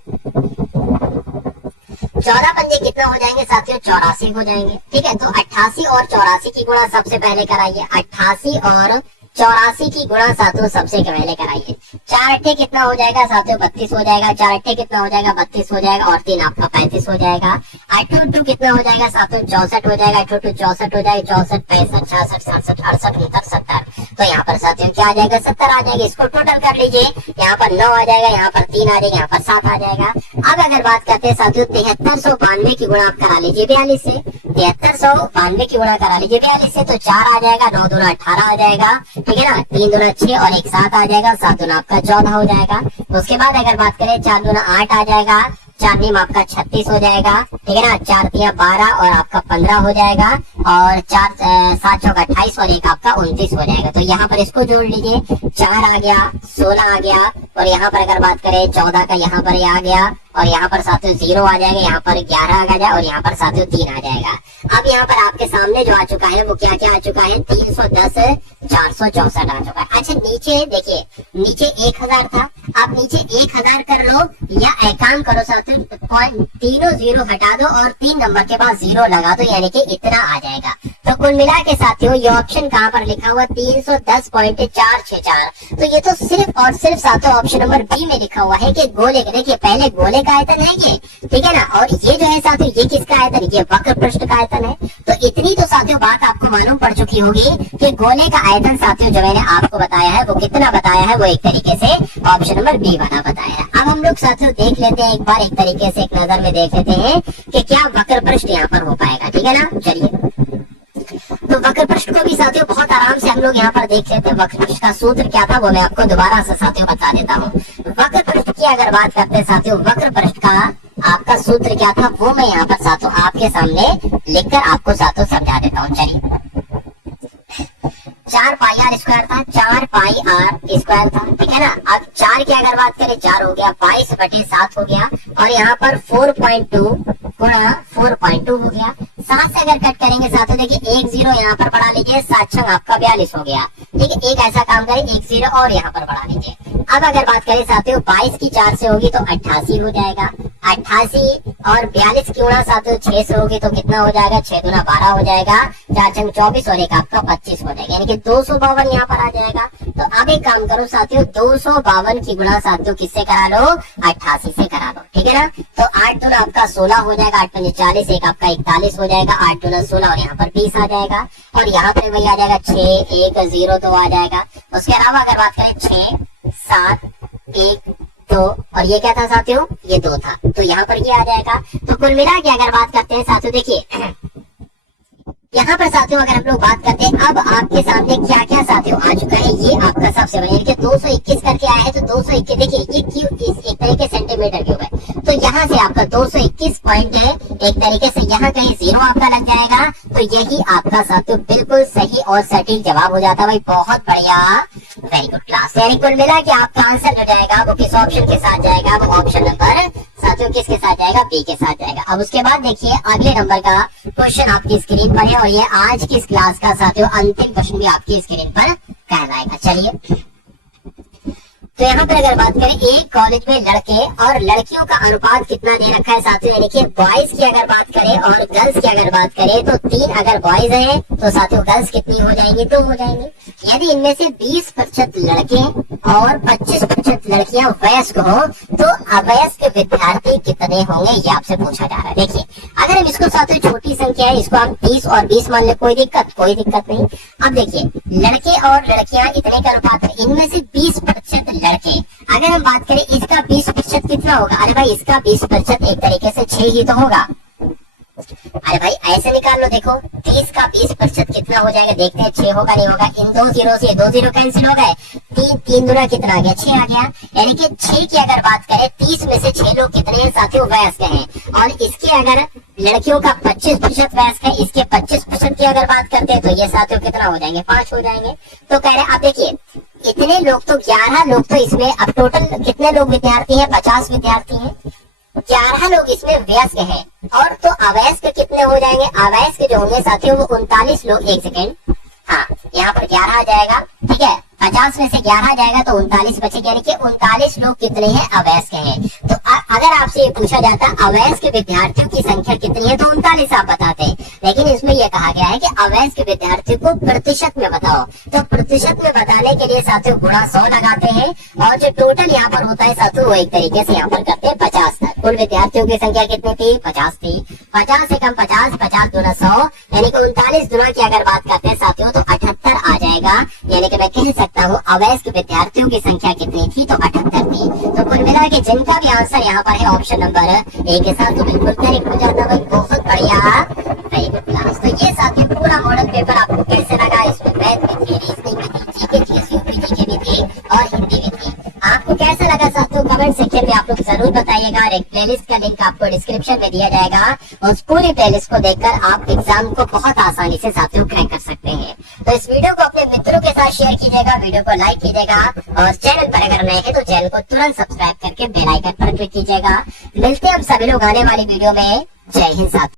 14 पंजे कितना हो जाएंगे साथियों, 84 हो जाएंगे। ठीक है, तो 88 और 84 की गुणा सबसे पहले कराइए। 88 और 84 की गुणा साथियों सबसे पहले कराइए। 4 अट्ठे कितना हो जाएगा साथियों, 32 हो जाएगा। 4 अट्ठे कितना हो जाएगा, 32 हो जाएगा। और 3 आपका 35 हो जाएगा। 8 2 कितना हो जाएगा साथियों, 64 हो जाएगा। 8 2 64 हो जाएगा। 64 65 66 67 68 69 70। तो यहाँ पर साथियों क्या आ जाएगा, 70 आ जाएगा। इसको टोटल कर लीजिए। यहाँ पर 9 आ जाएगा, यहाँ पर 3 आ जाएगा, यहाँ पर 7 आ जाएगा। अब अगर बात करते हैं साथियों 7392 की गुणा आप करा लीजिए 42 से। 7392 की गुणा करा लीजिए 42 से, तो 4 आ जाएगा। 9 दूना 18 आ जाएगा। ठीक है ना, 3 दूना 6 और 1 7 आ जाएगा। 7 दूना आपका 14 हो जाएगा। उसके बाद अगर बात करें 4 दूना 8 आ जाएगा। 4 नीम आपका 36 हो जाएगा। ठीक है ना, 4 तिया 12 और आपका 15 हो जाएगा। और 4 7 चौक 28 और 1 आपका 29 हो जाएगा। तो यहाँ पर इसको जोड़ लीजिए। 4 आ गया, 16 आ गया और यहाँ पर अगर बात करें 14 का यहाँ पर आ गया और यहाँ पर साथियों 0 आ जाएगा। यहाँ पर 11 आ जाएगा और यहाँ पर साथियों 3 आ जाएगा। अब यहाँ पर आपके सामने जो आ चुका है वो क्या क्या आ चुका है, 310 464 आ चुका है। अच्छा नीचे देखिए, नीचे 1000 था, आप नीचे 1000 कर लो या एक काम करो साथियों, तीनों 0 हटा दो और 3 नंबर के बाद 0 लगा दो, यानी कि इतना आ जाएगा। तो कुल मिला के साथियों ये ऑप्शन कहाँ पर लिखा हुआ 310.464। तो ये तो सिर्फ और सिर्फ साथियों ऑप्शन नंबर बी में लिखा हुआ है कि गोले, देखिए पहले गोले का आयतन है ये। ठीक है ना, और ये जो है साथियों ये किसका आयतन, ये वक्र पृष्ठ का आयतन है। तो इतनी तो साथियों बात आपको मालूम पड़ चुकी होगी कि गोले का आयतन साथियों जो मैंने आपको बताया है वो कितना बताया है, वो एक तरीके से ऑप्शन नंबर बी वाला बताया है। अब हम लोग साथियों देख लेते हैं एक बार, एक तरीके से एक नजर में देख लेते हैं कि क्या वक्र पृष्ठ यहाँ पर हो पाएगा। ठीक है ना, चलिए तो वक्र पृष्ठ को भी साथियों बहुत आराम से हम लोग यहाँ पर देख लेते हैं। वक्र पृष्ठ का सूत्र क्या था वो मैं आपको दोबारा से साथियों बता देता हूँ। वक्र पृष्ठ की अगर बात करते हैं साथियों, वक्र पृष्ठ का आपका सूत्र क्या था वो मैं यहाँ पर साथियों आपके सामने लिखकर आपको साथियों समझा देता हूँ। चलिए 4 पाई आर स्क्वायर था, 4 पाई आर स्क्वायर था। ठीक है ना, अब 4 की अगर बात करें 4 हो गया, 22/7 हो गया और यहाँ पर 4.2 गुणा 4.2 हो गया। 7 से अगर कट करेंगे साथियों देखिए 1 0 यहाँ पर बढ़ा लीजिए, 7 छंग आपका 42 हो गया। ठीक है, एक ऐसा काम करें 1 0 और यहाँ पर बढ़ा लीजिए। अब अगर बात करें साथियों 22 की 4 से होगी तो 88 हो जाएगा। 88 और 42 की गुणा साथियों 6 से होगी तो कितना हो जाएगा, 6 दूना 12 हो जाएगा। 4 छंग 24 और 1 आपका 25 हो जाएगा, यानी कि 252 यहाँ पर आ जाएगा। तो अब एक काम करो साथियों 252 की गुणा साथियों किससे करा लो, 88 से करा लो। ठीक है ना, तो 8 दूना आपका 16 हो जाएगा, 8 पंजे 40, 1 आपका 41 हो जाएगा। 8 दूना 16 और यहाँ पर 20 आ जाएगा और यहाँ पर वही आ जाएगा 6 1 0 2 आ जाएगा। उसके अलावा अगर बात करें 6 7 1 2 और ये क्या था साथियों, ये 2 था, तो यहाँ पर ये आ जाएगा। तो कुल मिला के अगर बात करते हैं साथियों देखिए यहाँ पर साथियों अगर हम लोग बात करते हैं अब आपके सामने क्या क्या साथियों आ चुका है, ये आपका सबसे बड़ा कि 221 करके आया है। तो 221 देखिए ये क्यूब इस एक तरीके सेंटीमीटर क्यूब है, तो यहाँ से आपका 221 पॉइंट है, एक तरीके से यहाँ कहीं 0 आपका लग जाएगा। तो यही आपका साथियों बिल्कुल सही और सटीक जवाब हो जाता है। भाई बहुत बढ़िया, वेरी गुड क्लास। यानी कुल मिला के आपका आंसर जो जाएगा वो किस ऑप्शन के साथ जाएगा, वो ऑप्शन नंबर साथियों किसके साथ जाएगा, बी के साथ जाएगा। अब उसके बाद देखिए अगले नंबर का क्वेश्चन आपकी स्क्रीन पर है और ये आज की इस क्लास का साथियों अंतिम क्वेश्चन भी आपकी स्क्रीन पर कहलाएगा। चलिए तो यहाँ पर अगर बात करें एक कॉलेज में लड़के और लड़कियों का अनुपात कितना दे रखा है साथियों, देखिए बॉयज की अगर बात करें और गर्ल्स की अगर बात करें तो 3 अगर बॉयज हैं तो साथियों गर्ल्स कितनी हो जाएंगी, 2 हो जाएंगी। यदि इनमें से 20% लड़के और 25% लड़कियां वयस्क हो तो अवयस्क विद्यार्थी कितने होंगे, ये आपसे पूछा जा रहा है। देखिए अगर हम इसको साथियों छोटी संख्या है इसको हम 30 और 20 मान ले, कोई दिक्कत नहीं। अब देखिए लड़के और लड़कियां इतने का अनुपात है, इनमें से 20% लड़के, अगर हम बात करें इसका 20% कितना होगा, अरे भाई इसका 20% एक तरीके से 6 ही तो होगा। अरे भाई ऐसे निकाल लो, देखो 30 का 20% कितना हो जाएगा, देखते हैं 6 होगा नहीं होगा। इन 2 जीरो से 2 जीरो कैंसिल हो गए, 3 दूना कितना आ गया, 6 आ गया। यानी कि 6 की अगर बात करें 30 में से 6 लोग कितने हैं साथियों, वयस्क हैं। और इसके अगर लड़कियों का 25% वयस्क है, इसके 25% की अगर बात करते हैं तो ये साथियों कितना हो जाएंगे, 5 हो जाएंगे। तो कह रहे आप देखिए इतने लोग तो 11 लोग तो इसमें, अब टोटल कितने लोग विद्यार्थी हैं, 50 विद्यार्थी हैं, 11 लोग इसमें वयस्क हैं। और तो अवयस्क कितने हो जाएंगे, अवयस्क जो होंगे साथियों वो 39 लोग। एक सेकेंड, हाँ यहाँ पर 11 आ जाएगा, ठीक है, 50 में से 11 आ जाएगा तो 39 बचेगा, यानी कि 39 लोग कितने हैं, अवयस्क हैं। तो अगर आपसे ये पूछा जाता अवयस्क विद्यार्थियों की संख्या कितनी है तो 39 आप बताते, लेकिन इसमें यह कहा गया है कि अवयस्क विद्यार्थियों को प्रतिशत में बताओ। तो प्रतिशत में बताने के लिए साथियों गुणा 100 लगाते हैं, और जो टोटल यहाँ पर होता है साथियों वो एक तरीके से यहाँ पर करते हैं 50 तक। कुल विद्यार्थियों की संख्या कितनी थी, 50 थी। 50 से कम 50, 50 दूना 100, यानी कि 39 गुना की अगर बात करते हैं साथियों तो 78 आ जाएगा। यानी कि मैं कह सकता हूँ अवयस्क विद्यार्थियों की संख्या कितनी थी, तो 78 थी। तो कुल मिला के जिनका भी आंसर यहाँ पर है ऑप्शन नंबर ए के साथ, तो बिल्कुल करेक्ट हो जाता है। बहुत बढ़िया, वेरी गुड क्लास। तो ये साथियों पूरा मॉडल पेपर आपको कैसे लगा, इसमें मैथ भी थी, रीजनिंग भी थी, जीके थी, यूपी जीके भी थी और हिंदी भी थी। आपको कैसा लगा साथियों कमेंट सेक्शन में आप लोग जरूर बताइएगा। और एक प्लेलिस्ट का लिंक आपको डिस्क्रिप्शन में दिया जाएगा, उस पूरी प्लेलिस्ट को देखकर आप एग्जाम को बहुत आसानी से साथियों क्रैक कर सकते हैं। तो इस वीडियो को अपने मित्रों के साथ शेयर कीजिएगा, वीडियो को लाइक कीजिएगा, और चैनल पर अगर नए हैं तो चैनल को तुरंत सब्सक्राइब करके बेल आइकन पर क्लिक कीजिएगा। मिलते हैं हम सभी लोग आने वाली वीडियो में। जय हिंद साथियों।